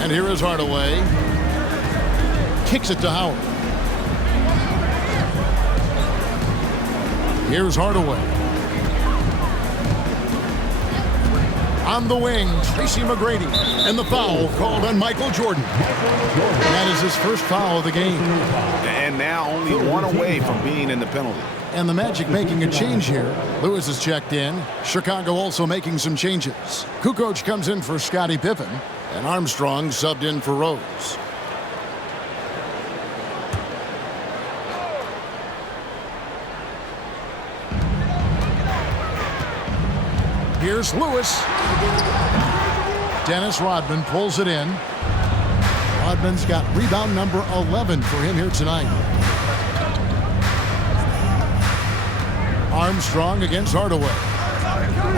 And here is Hardaway. Kicks it to Howard. Here's Hardaway. On the wing, Tracy McGrady. And the foul called on Michael Jordan. That is his first foul of the game. And now only one away from being in the penalty. And the Magic making a change here. Lewis is checked in. Chicago also making some changes. Kukoc comes in for Scottie Pippen. And Armstrong subbed in for Rose. Here's Lewis. Dennis Rodman pulls it in. Rodman's got rebound number 11 for him here tonight. Armstrong against Hardaway.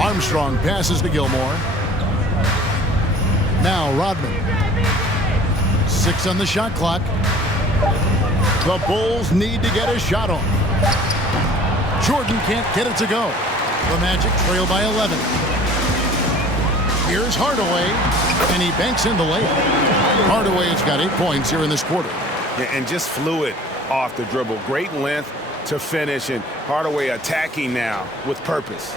Armstrong passes to Gilmore. Now Rodman. 6 on the shot clock. The Bulls need to get a shot on. Jordan can't get it to go. The Magic trail by 11. Here's Hardaway, and he banks in the layup. Hardaway has got 8 points here in this quarter. And just fluid off the dribble. Great length to finish, and Hardaway attacking now with purpose.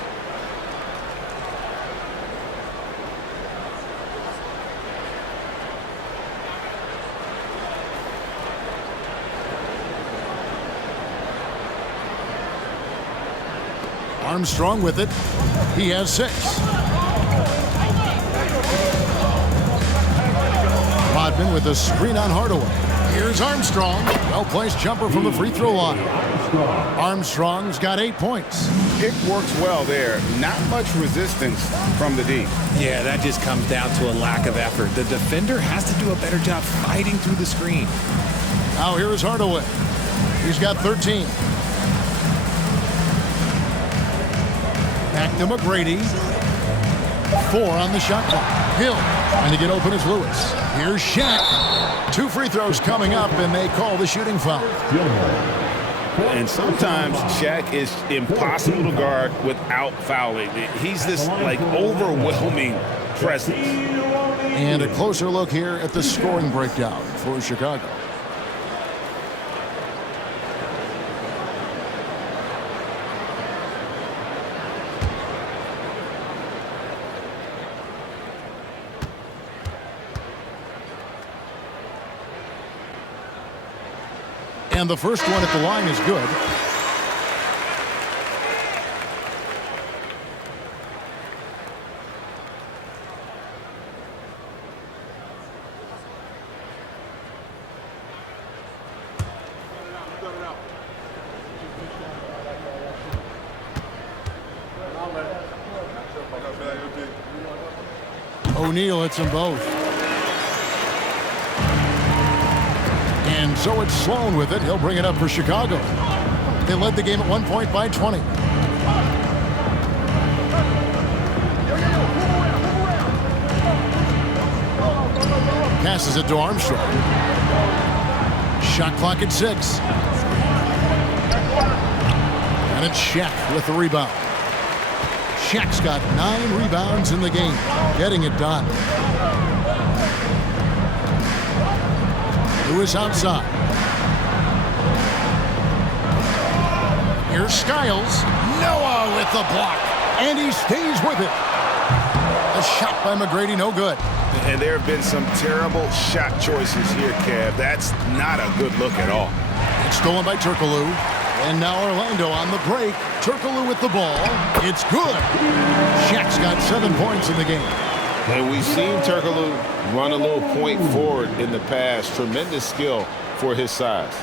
Armstrong with it. He has 6. Rodman with a screen on Hardaway. Here's Armstrong. Well-placed jumper from the free throw line. Armstrong's got 8 points. Pick works well there. Not much resistance from the D. Yeah, that just comes down to a lack of effort. The defender has to do a better job fighting through the screen. Now here is Hardaway. He's got 13. Back to McGrady. 4 on the shot clock. Hill trying to get open as Lewis. Here's Shaq. 2 free throws coming up, and they call the shooting foul. And sometimes Shaq is impossible to guard without fouling. He's this, like, overwhelming presence. And a closer look here at the scoring breakdown for Chicago. And the first one at the line is good. O'Neal hits them both. And so it's Sloan with it. He'll bring it up for Chicago. They led the game at 1 point by 20. Passes it to Armstrong. Shot clock at 6. And it's Shaq with the rebound. Shaq's got 9 rebounds in the game, getting it done. Lewis outside. Here's Skiles. Noah with the block. And he stays with it. A shot by McGrady, no good. And there have been some terrible shot choices here, Kev. That's not a good look at all. It's stolen by Turkoglu. And now Orlando on the break. Turkoglu with the ball. It's good. Shaq's got 7 points in the game. And we've seen Turkoglu run a little point forward in the past. Tremendous skill for his size.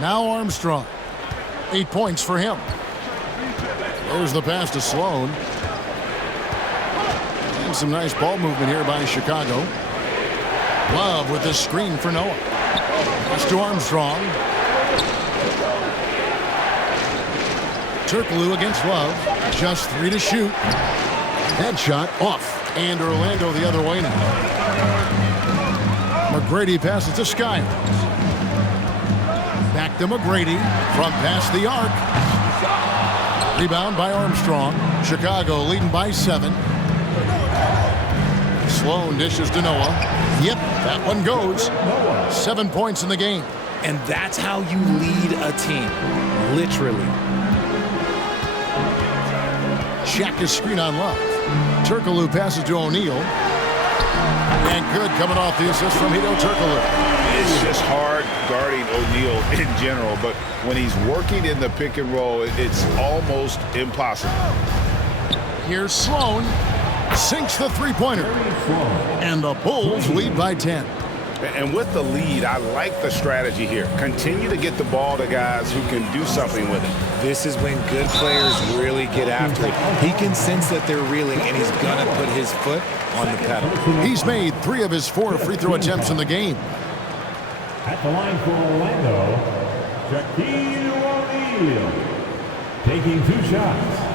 Now Armstrong. 8 points for him. There's the pass to Sloan. And some nice ball movement here by Chicago. Love with the screen for Noah. Pass to Armstrong. Turkoglu against Love. Just 3 to shoot. That shot off. And Orlando the other way now. McGrady passes to Skiles. Back to McGrady from past the arc. Rebound by Armstrong. Chicago leading by 7. Sloan dishes to Noah. Yep, that one goes. 7 points in the game. And that's how you lead a team. Literally. Shaq is screen on Love. Turkoglu passes to O'Neal. And good coming off the assist from Hedo Turkoglu. It's just hard guarding O'Neal in general, but when he's working in the pick and roll, it's almost impossible. Here's Sloan. Sinks the three-pointer. And the Bulls lead by 10. And with the lead, I like the strategy here. Continue to get the ball to guys who can do something with it. This is when good players really get after it. He can sense that they're reeling, and he's going to put his foot on the pedal. He's made 3 of his 4 free throw attempts in the game. At the line for Orlando, Shaquille O'Neal, taking 2 shots.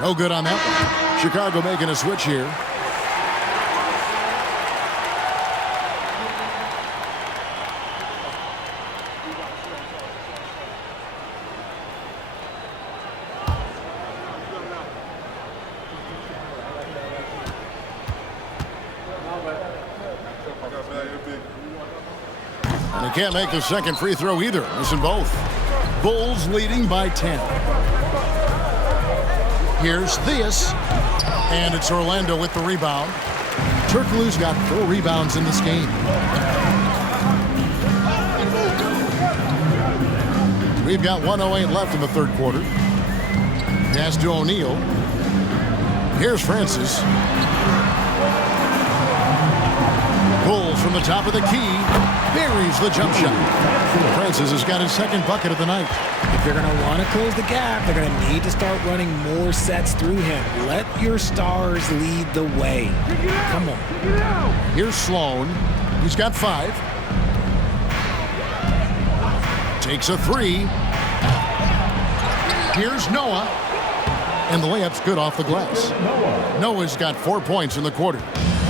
No good on that one. Chicago making a switch here. And he can't make the second free throw either. Missing both. Bulls leading by 10. Here's this. And it's Orlando with the rebound. Turkoglu's got 4 rebounds in this game. We've got 1:08 left in the third quarter. Pass to O'Neal. Here's Francis. Bulls from the top of the key. Buries the jump shot. Francis has got his second bucket of the night. If they're going to want to close the gap, they're going to need to start running more sets through him. Let your stars lead the way. Come on. Here's Sloan. He's got 5. Takes a 3. Here's Noah. And the layup's good off the glass. Noah's got 4 points in the quarter.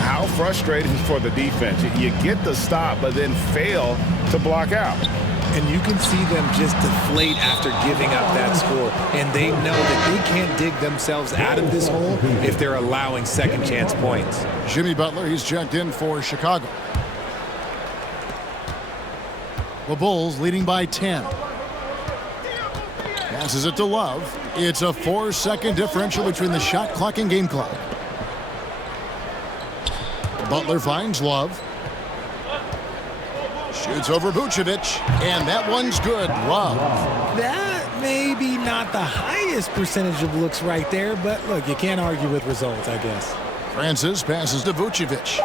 How frustrating for the defense. You get the stop, but then fail to block out. And you can see them just deflate after giving up that score. And they know that they can't dig themselves out of this hole if they're allowing second chance points. Jimmy Butler, he's checked in for Chicago. The Bulls leading by 10. Passes it to Love. It's a 4-second differential between the shot clock and game clock. Butler finds Love. Shoots over Vucevic, and that one's good. Love. That may be not the highest percentage of looks right there, but look, you can't argue with results, I guess. Francis passes to Vucevic.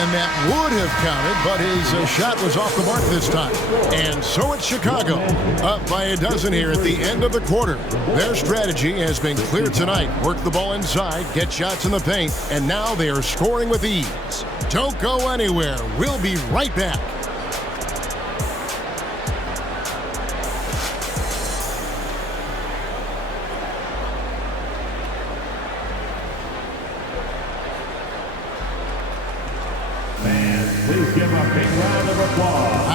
And that would have counted, but his shot was off the mark this time. And so it's Chicago, up by a dozen here at the end of the quarter. Their strategy has been clear tonight. Work the ball inside, get shots in the paint, and now they are scoring with ease. Don't go anywhere. We'll be right back. Please give a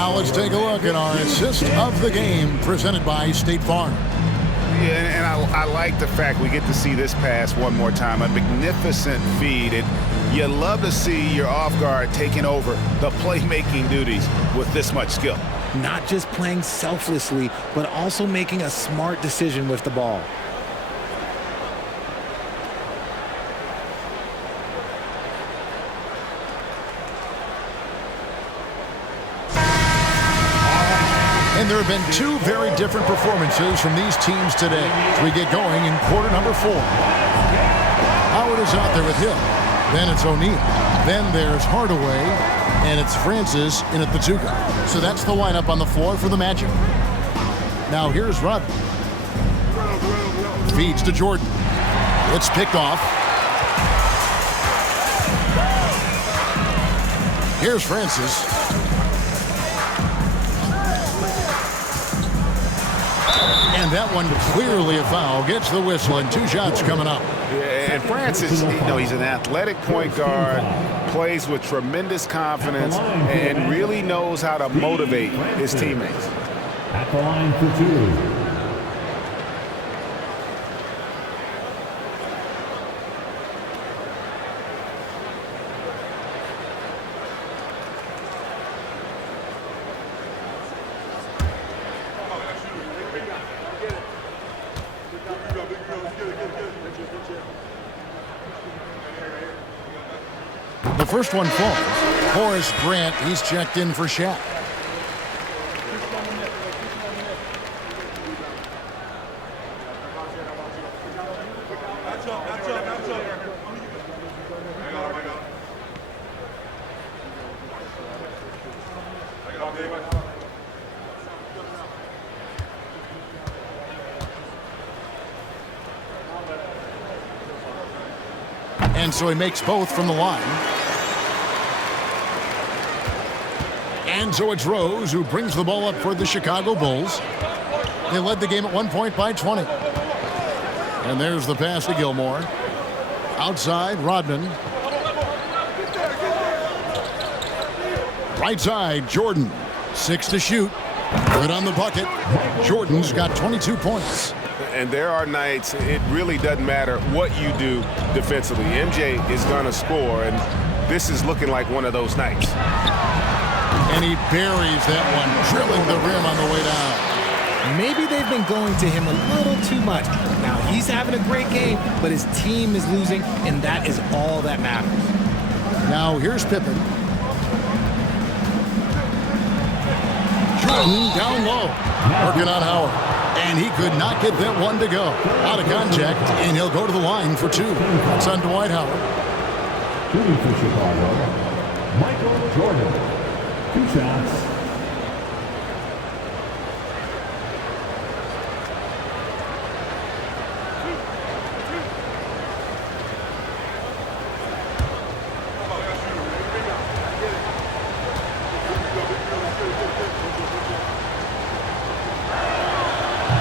Now let's take a look at our assist of the game presented by State Farm. Yeah, and I like the fact we get to see this pass one more time. A magnificent feed. And you love to see your off guard taking over the playmaking duties with this much skill. Not just playing selflessly, but also making a smart decision with the ball. And there have been two very different performances from these teams today as we get going in quarter number 4. Howard is out there with Hill. Then it's O'Neal. Then there's Hardaway. And it's Francis in at the 2 guard. So that's the lineup on the floor for the Magic. Now here's Rudd. Feeds to Jordan. It's picked off. Here's Francis. And that one clearly a foul. Gets the whistle and 2 shots coming up. And Francis, he's an athletic point guard, plays with tremendous confidence, and really knows how to motivate his teammates. At the line for 2. The first one falls. Horace Grant, he's checked in for Shaq. And so he makes both from the line. And so it's Rose who brings the ball up for the Chicago Bulls. They led the game at 1 point by 20. And there's the pass to Gilmore. Outside, Rodman. Right side, Jordan. 6 to shoot. Good on the bucket. Jordan's got 22 points. And there are nights it really doesn't matter what you do defensively. MJ is going to score, and this is looking like one of those nights. And he buries that one, drilling the rim on the way down. Maybe they've been going to him a little too much. Now he's having a great game, but his team is losing, and that is all that matters. Now here's Pippen. Jordan down low, working on Howard. And he could not get that one to go. Out of contact, and he'll go to the line for 2. It's on Dwight Howard. Shooting for Chicago, Michael Jordan. 2 shots.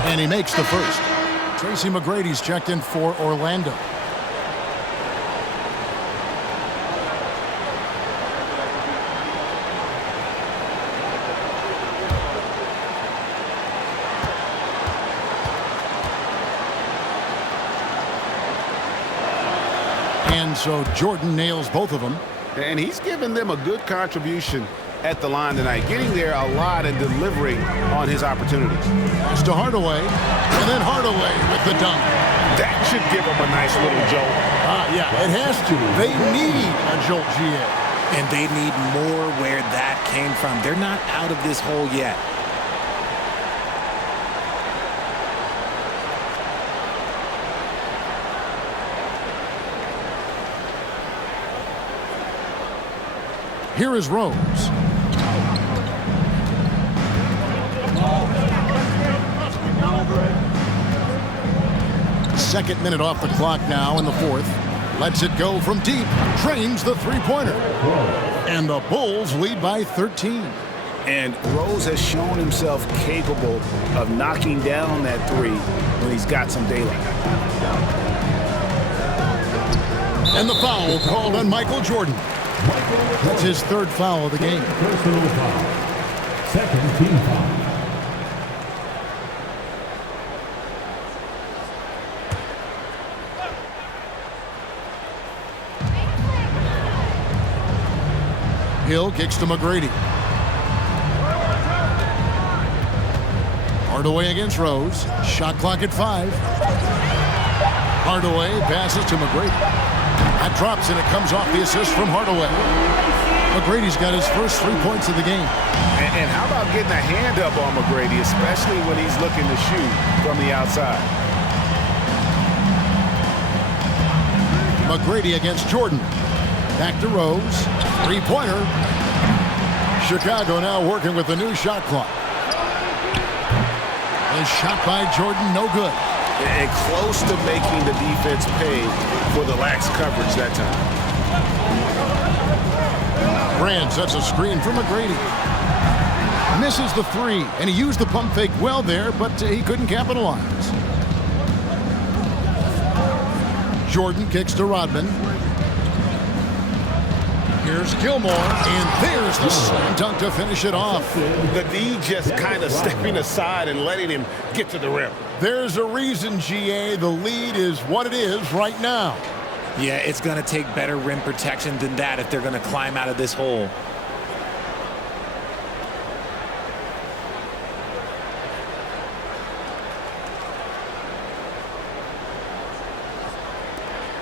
And he makes the first. Tracy McGrady's checked in for Orlando. And so Jordan nails both of them. And he's given them a good contribution at the line tonight, getting there a lot and delivering on his opportunities. Pass to Hardaway, and then Hardaway with the dunk. That should give him a nice little jolt. Yeah, it has to. They need a jolt, GA. And they need more where that came from. They're not out of this hole yet. Here is Rose. Second minute off the clock now in the 4th. Lets it go from deep. Drains the three-pointer. And the Bulls lead by 13. And Rose has shown himself capable of knocking down that 3 when he's got some daylight. And the foul called on Michael Jordan. That's his 3rd foul of the game. Second team foul. Hill kicks to McGrady. Hardaway against Rose. Shot clock at 5. Hardaway passes to McGrady. That drops and it comes off the assist from Hardaway. McGrady's got his first 3 points of the game. And how about getting a hand up on McGrady, especially when he's looking to shoot from the outside? McGrady against Jordan. Back to Rose. Three-pointer. Chicago now working with the new shot clock. A shot by Jordan, no good. And close to making the defense pay for the lax coverage that time. Grant sets a screen for McGrady. Misses the 3, and he used the pump fake well there, but he couldn't capitalize. Jordan kicks to Rodman. Here's Gilmore, and there's the slam dunk to finish it off. The D just kind of stepping aside and letting him get to the rim. There's a reason, GA, the lead is what it is right now. Yeah, it's going to take better rim protection than that if they're going to climb out of this hole.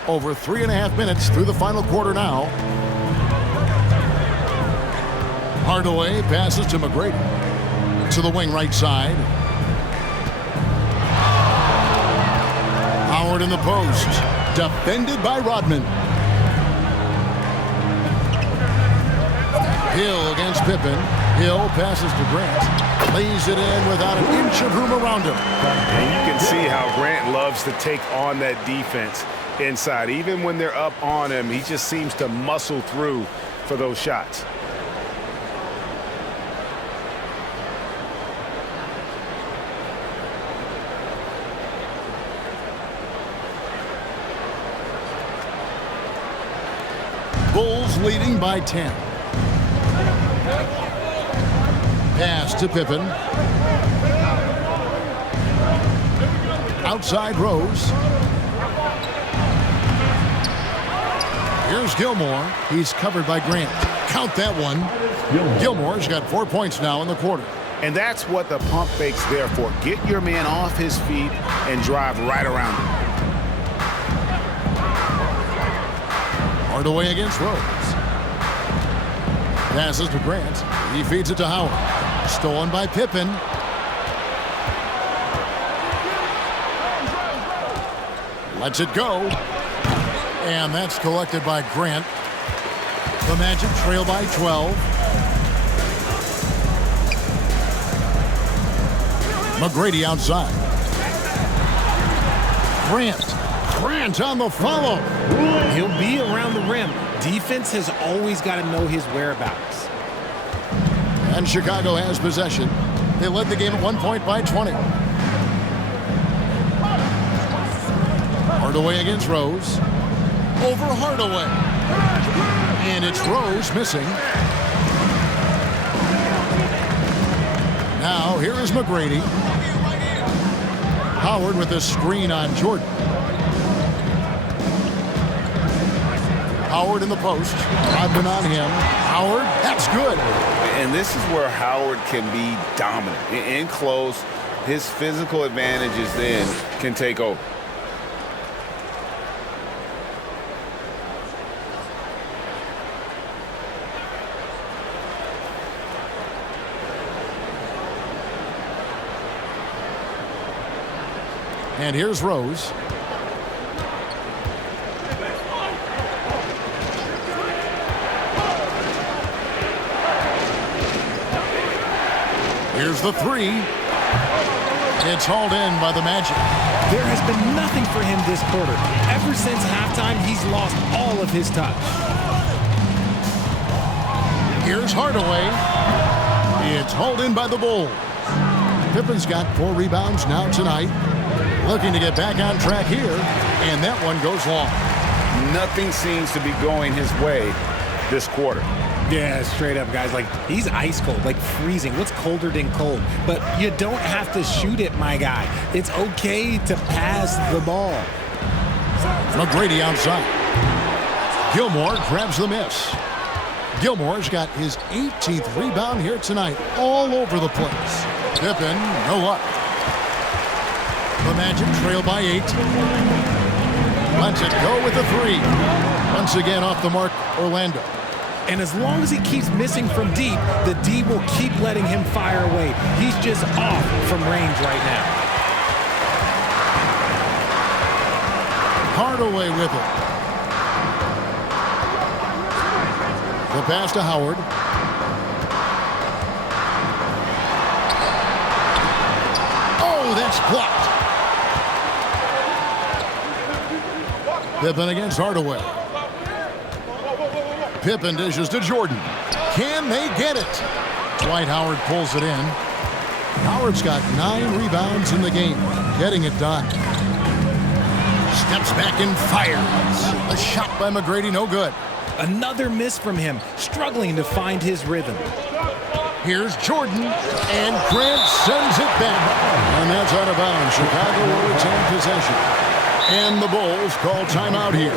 Over 3.5 minutes through the final quarter now. Hardaway passes to McGrady. To the wing right side. Howard in the post. Defended by Rodman. Hill against Pippen. Hill passes to Grant. Lays it in without an inch of room around him. And you can see how Grant loves to take on that defense inside. Even when they're up on him, he just seems to muscle through for those shots. Bulls leading by 10. Pass to Pippen. Outside Rose. Here's Gilmore. He's covered by Grant. Count that one. Gilmore's got 4 points now in the quarter. And that's what the pump fake's there for. Get your man off his feet and drive right around him. Hardaway against Rose. Passes to Grant. He feeds it to Howard. Stolen by Pippen. Lets it go. And that's collected by Grant. The Magic trail by 12. McGrady outside. Grant on the follow. He'll be around the rim. Defense has always got to know his whereabouts. And Chicago has possession. They led the game at 1 point by 20. Hardaway against Rose. Over Hardaway. And it's Rose missing. Now here is McGrady. Howard with a screen on Jordan. Howard in the post. Rodman on him. Howard, that's good. And this is where Howard can be dominant. In close, his physical advantages then can take over. And here's Rose. Here's the 3. It's hauled in by the Magic. There has been nothing for him this quarter. Ever since halftime, he's lost all of his touch. Here's Hardaway. It's hauled in by the Bulls. Pippen's got 4 rebounds now tonight. Looking to get back on track here, and that one goes long. Nothing seems to be going his way, this quarter. Yeah, straight up, guys. Like, he's ice cold, like freezing. What's colder than cold? But you don't have to shoot it, my guy. It's okay to pass the ball. McGrady outside. Gilmore grabs the miss. Gilmore's got his 18th rebound here tonight, all over the place. Pippen, no luck. The Magic trail by 8. Lets it go with a 3. Once again off the mark, Orlando. And as long as he keeps missing from deep, the D will keep letting him fire away. He's just off from range right now. Hardaway with it. The pass to Howard. Oh, that's blocked. Pippen against Hardaway. Pippen dishes to Jordan. Can they get it? Dwight Howard pulls it in. Howard's got 9 rebounds in the game, getting it done. Steps back and fires. A shot by McGrady, no good. Another miss from him, struggling to find his rhythm. Here's Jordan, and Grant sends it back. And that's out of bounds. Chicago will retain possession. And the Bulls call timeout here.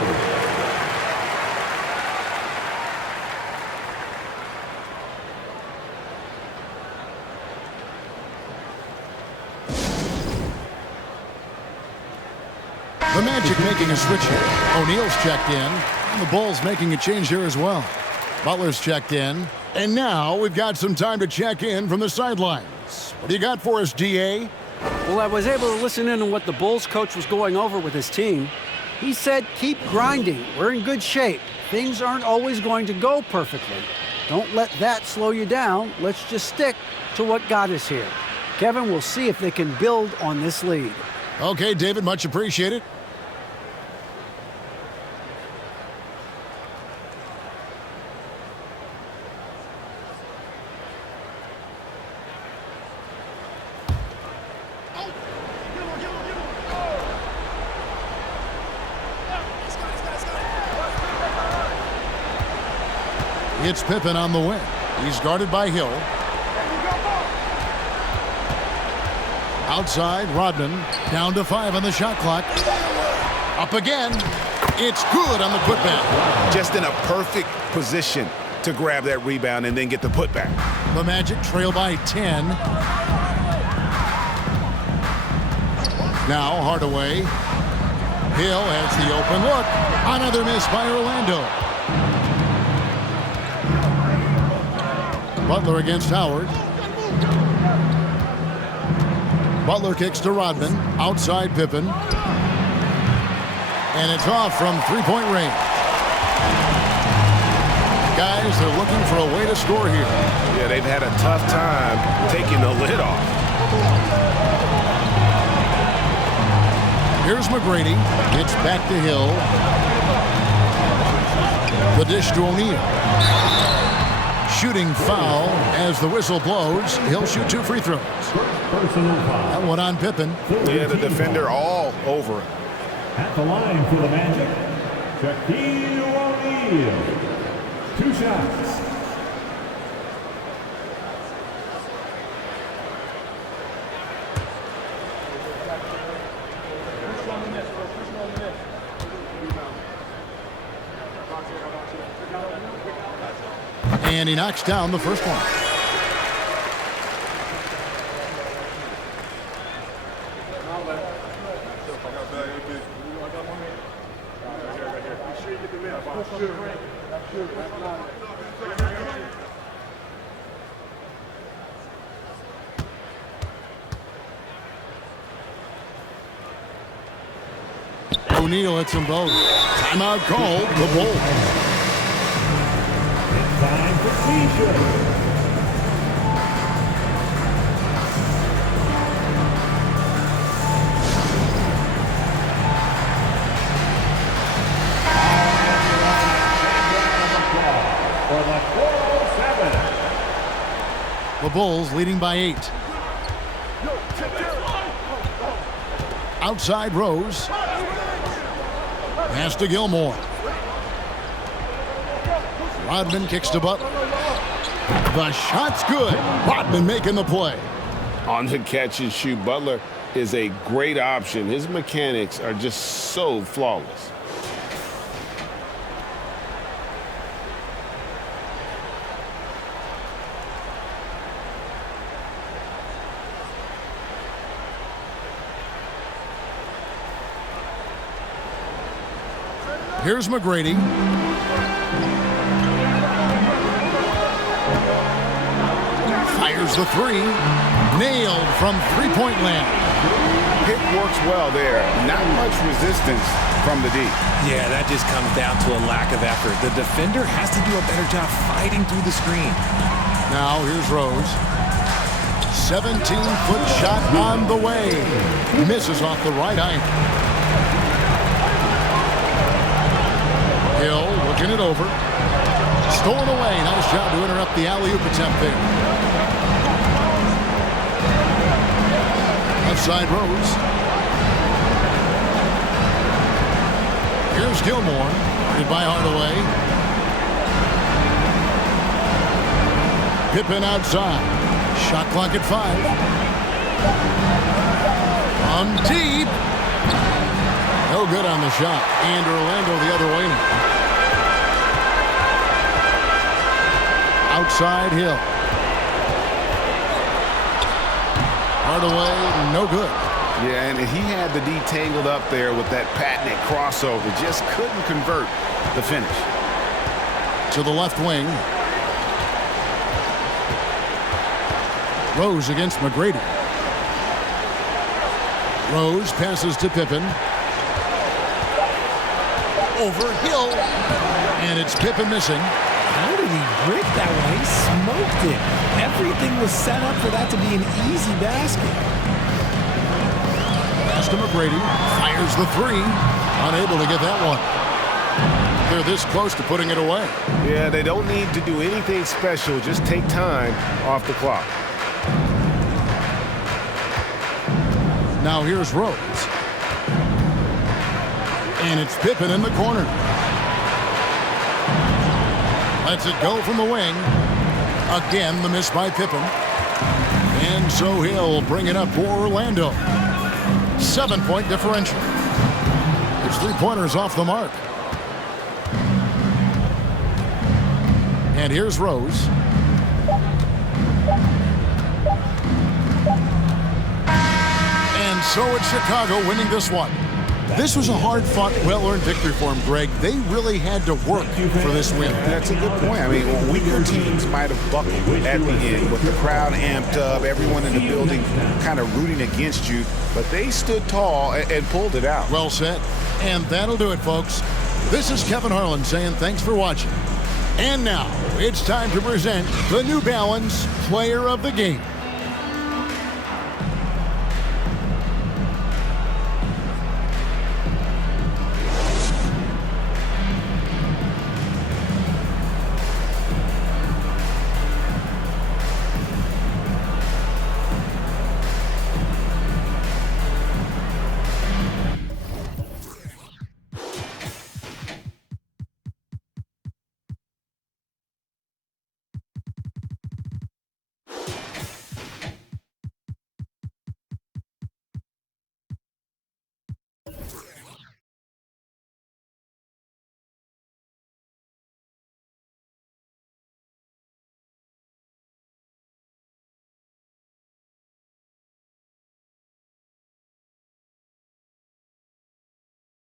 The Magic making a switch here. O'Neal's checked in, and the Bulls making a change here as well. Butler's checked in, and now we've got some time to check in from the sidelines. What do you got for us, DA? Well, I was able to listen in on what the Bulls coach was going over with his team. He said, keep grinding. We're in good shape. Things aren't always going to go perfectly. Don't let that slow you down. Let's just stick to what got us here. Kevin, we'll see if they can build on this lead. Okay, David, much appreciated. It's Pippen on the wing. He's guarded by Hill. Outside, Rodman. Down to 5 on the shot clock. Up again. It's good on the putback. Just in a perfect position to grab that rebound and then get the putback. The Magic trail by 10. Now Hardaway. Hill has the open look. Another miss by Orlando. Butler against Howard. Butler kicks to Rodman. Outside Pippen. And it's off from three-point range. Guys, they're looking for a way to score here. Yeah, they've had a tough time taking the lid off. Here's McGrady. It's back to Hill. The dish to O'Neal. Shooting foul as the whistle blows. He'll shoot 2 free throws. That one on Pippen. Yeah, the defender all over it. At the line for the Magic, Shaquille O'Neal. 2 shots. And he knocks down the first one. O'Neal hits them both. Timeout called. The Bulls. Time for T-shirt. For the 407. The Bulls leading by 8. Outside Rose. Pass to Gilmore. Rodman kicks to Butler. The shot's good. Rodman making the play. On the catch and shoot, Butler is a great option. His mechanics are just so flawless. Here's McGrady. Fires the three. Nailed from three-point land. Pick works well there. Not much resistance from the D. Yeah, that just comes down to a lack of effort. The defender has to do a better job fighting through the screen. Now here's Rose. 17-foot shot on the way. Misses off the right eye. Hill looking it over. Stolen away. Nice job to interrupt the alley-oop attempt there. Left side Rose. Here's Gilmore. Guarded by Hardaway. Pippen outside. Shot clock at 5. From deep. No good on the shot. And Orlando the other way now. Outside Hill. Hardaway, no good. Yeah, and he had the D tangled up there with that patented crossover. Just couldn't convert the finish. To the left wing. Rose against McGrady. Rose passes to Pippen. Over Hill. And it's Pippen missing. How did he break that one? He smoked it. Everything was set up for that to be an easy basket. Pass to McGrady. Fires the three. Unable to get that one. They're this close to putting it away. Yeah, they don't need to do anything special. Just take time off the clock. Now here's Rose. And it's Pippen in the corner. Lets it go from the wing. Again, the miss by Pippen. And so he'll bring it up for Orlando. 7-point differential. His three-pointers off the mark. And here's Rose. And so it's Chicago winning this one. This was a hard-fought, well-earned victory for him, Greg. They really had to work for this win. That's a good point. I mean, weaker teams might have buckled at the end with the crowd amped up, everyone in the building kind of rooting against you, but they stood tall and pulled it out. Well said. And that'll do it, folks. This is Kevin Harlan saying thanks for watching. And now, it's time to present the New Balance Player of the Game.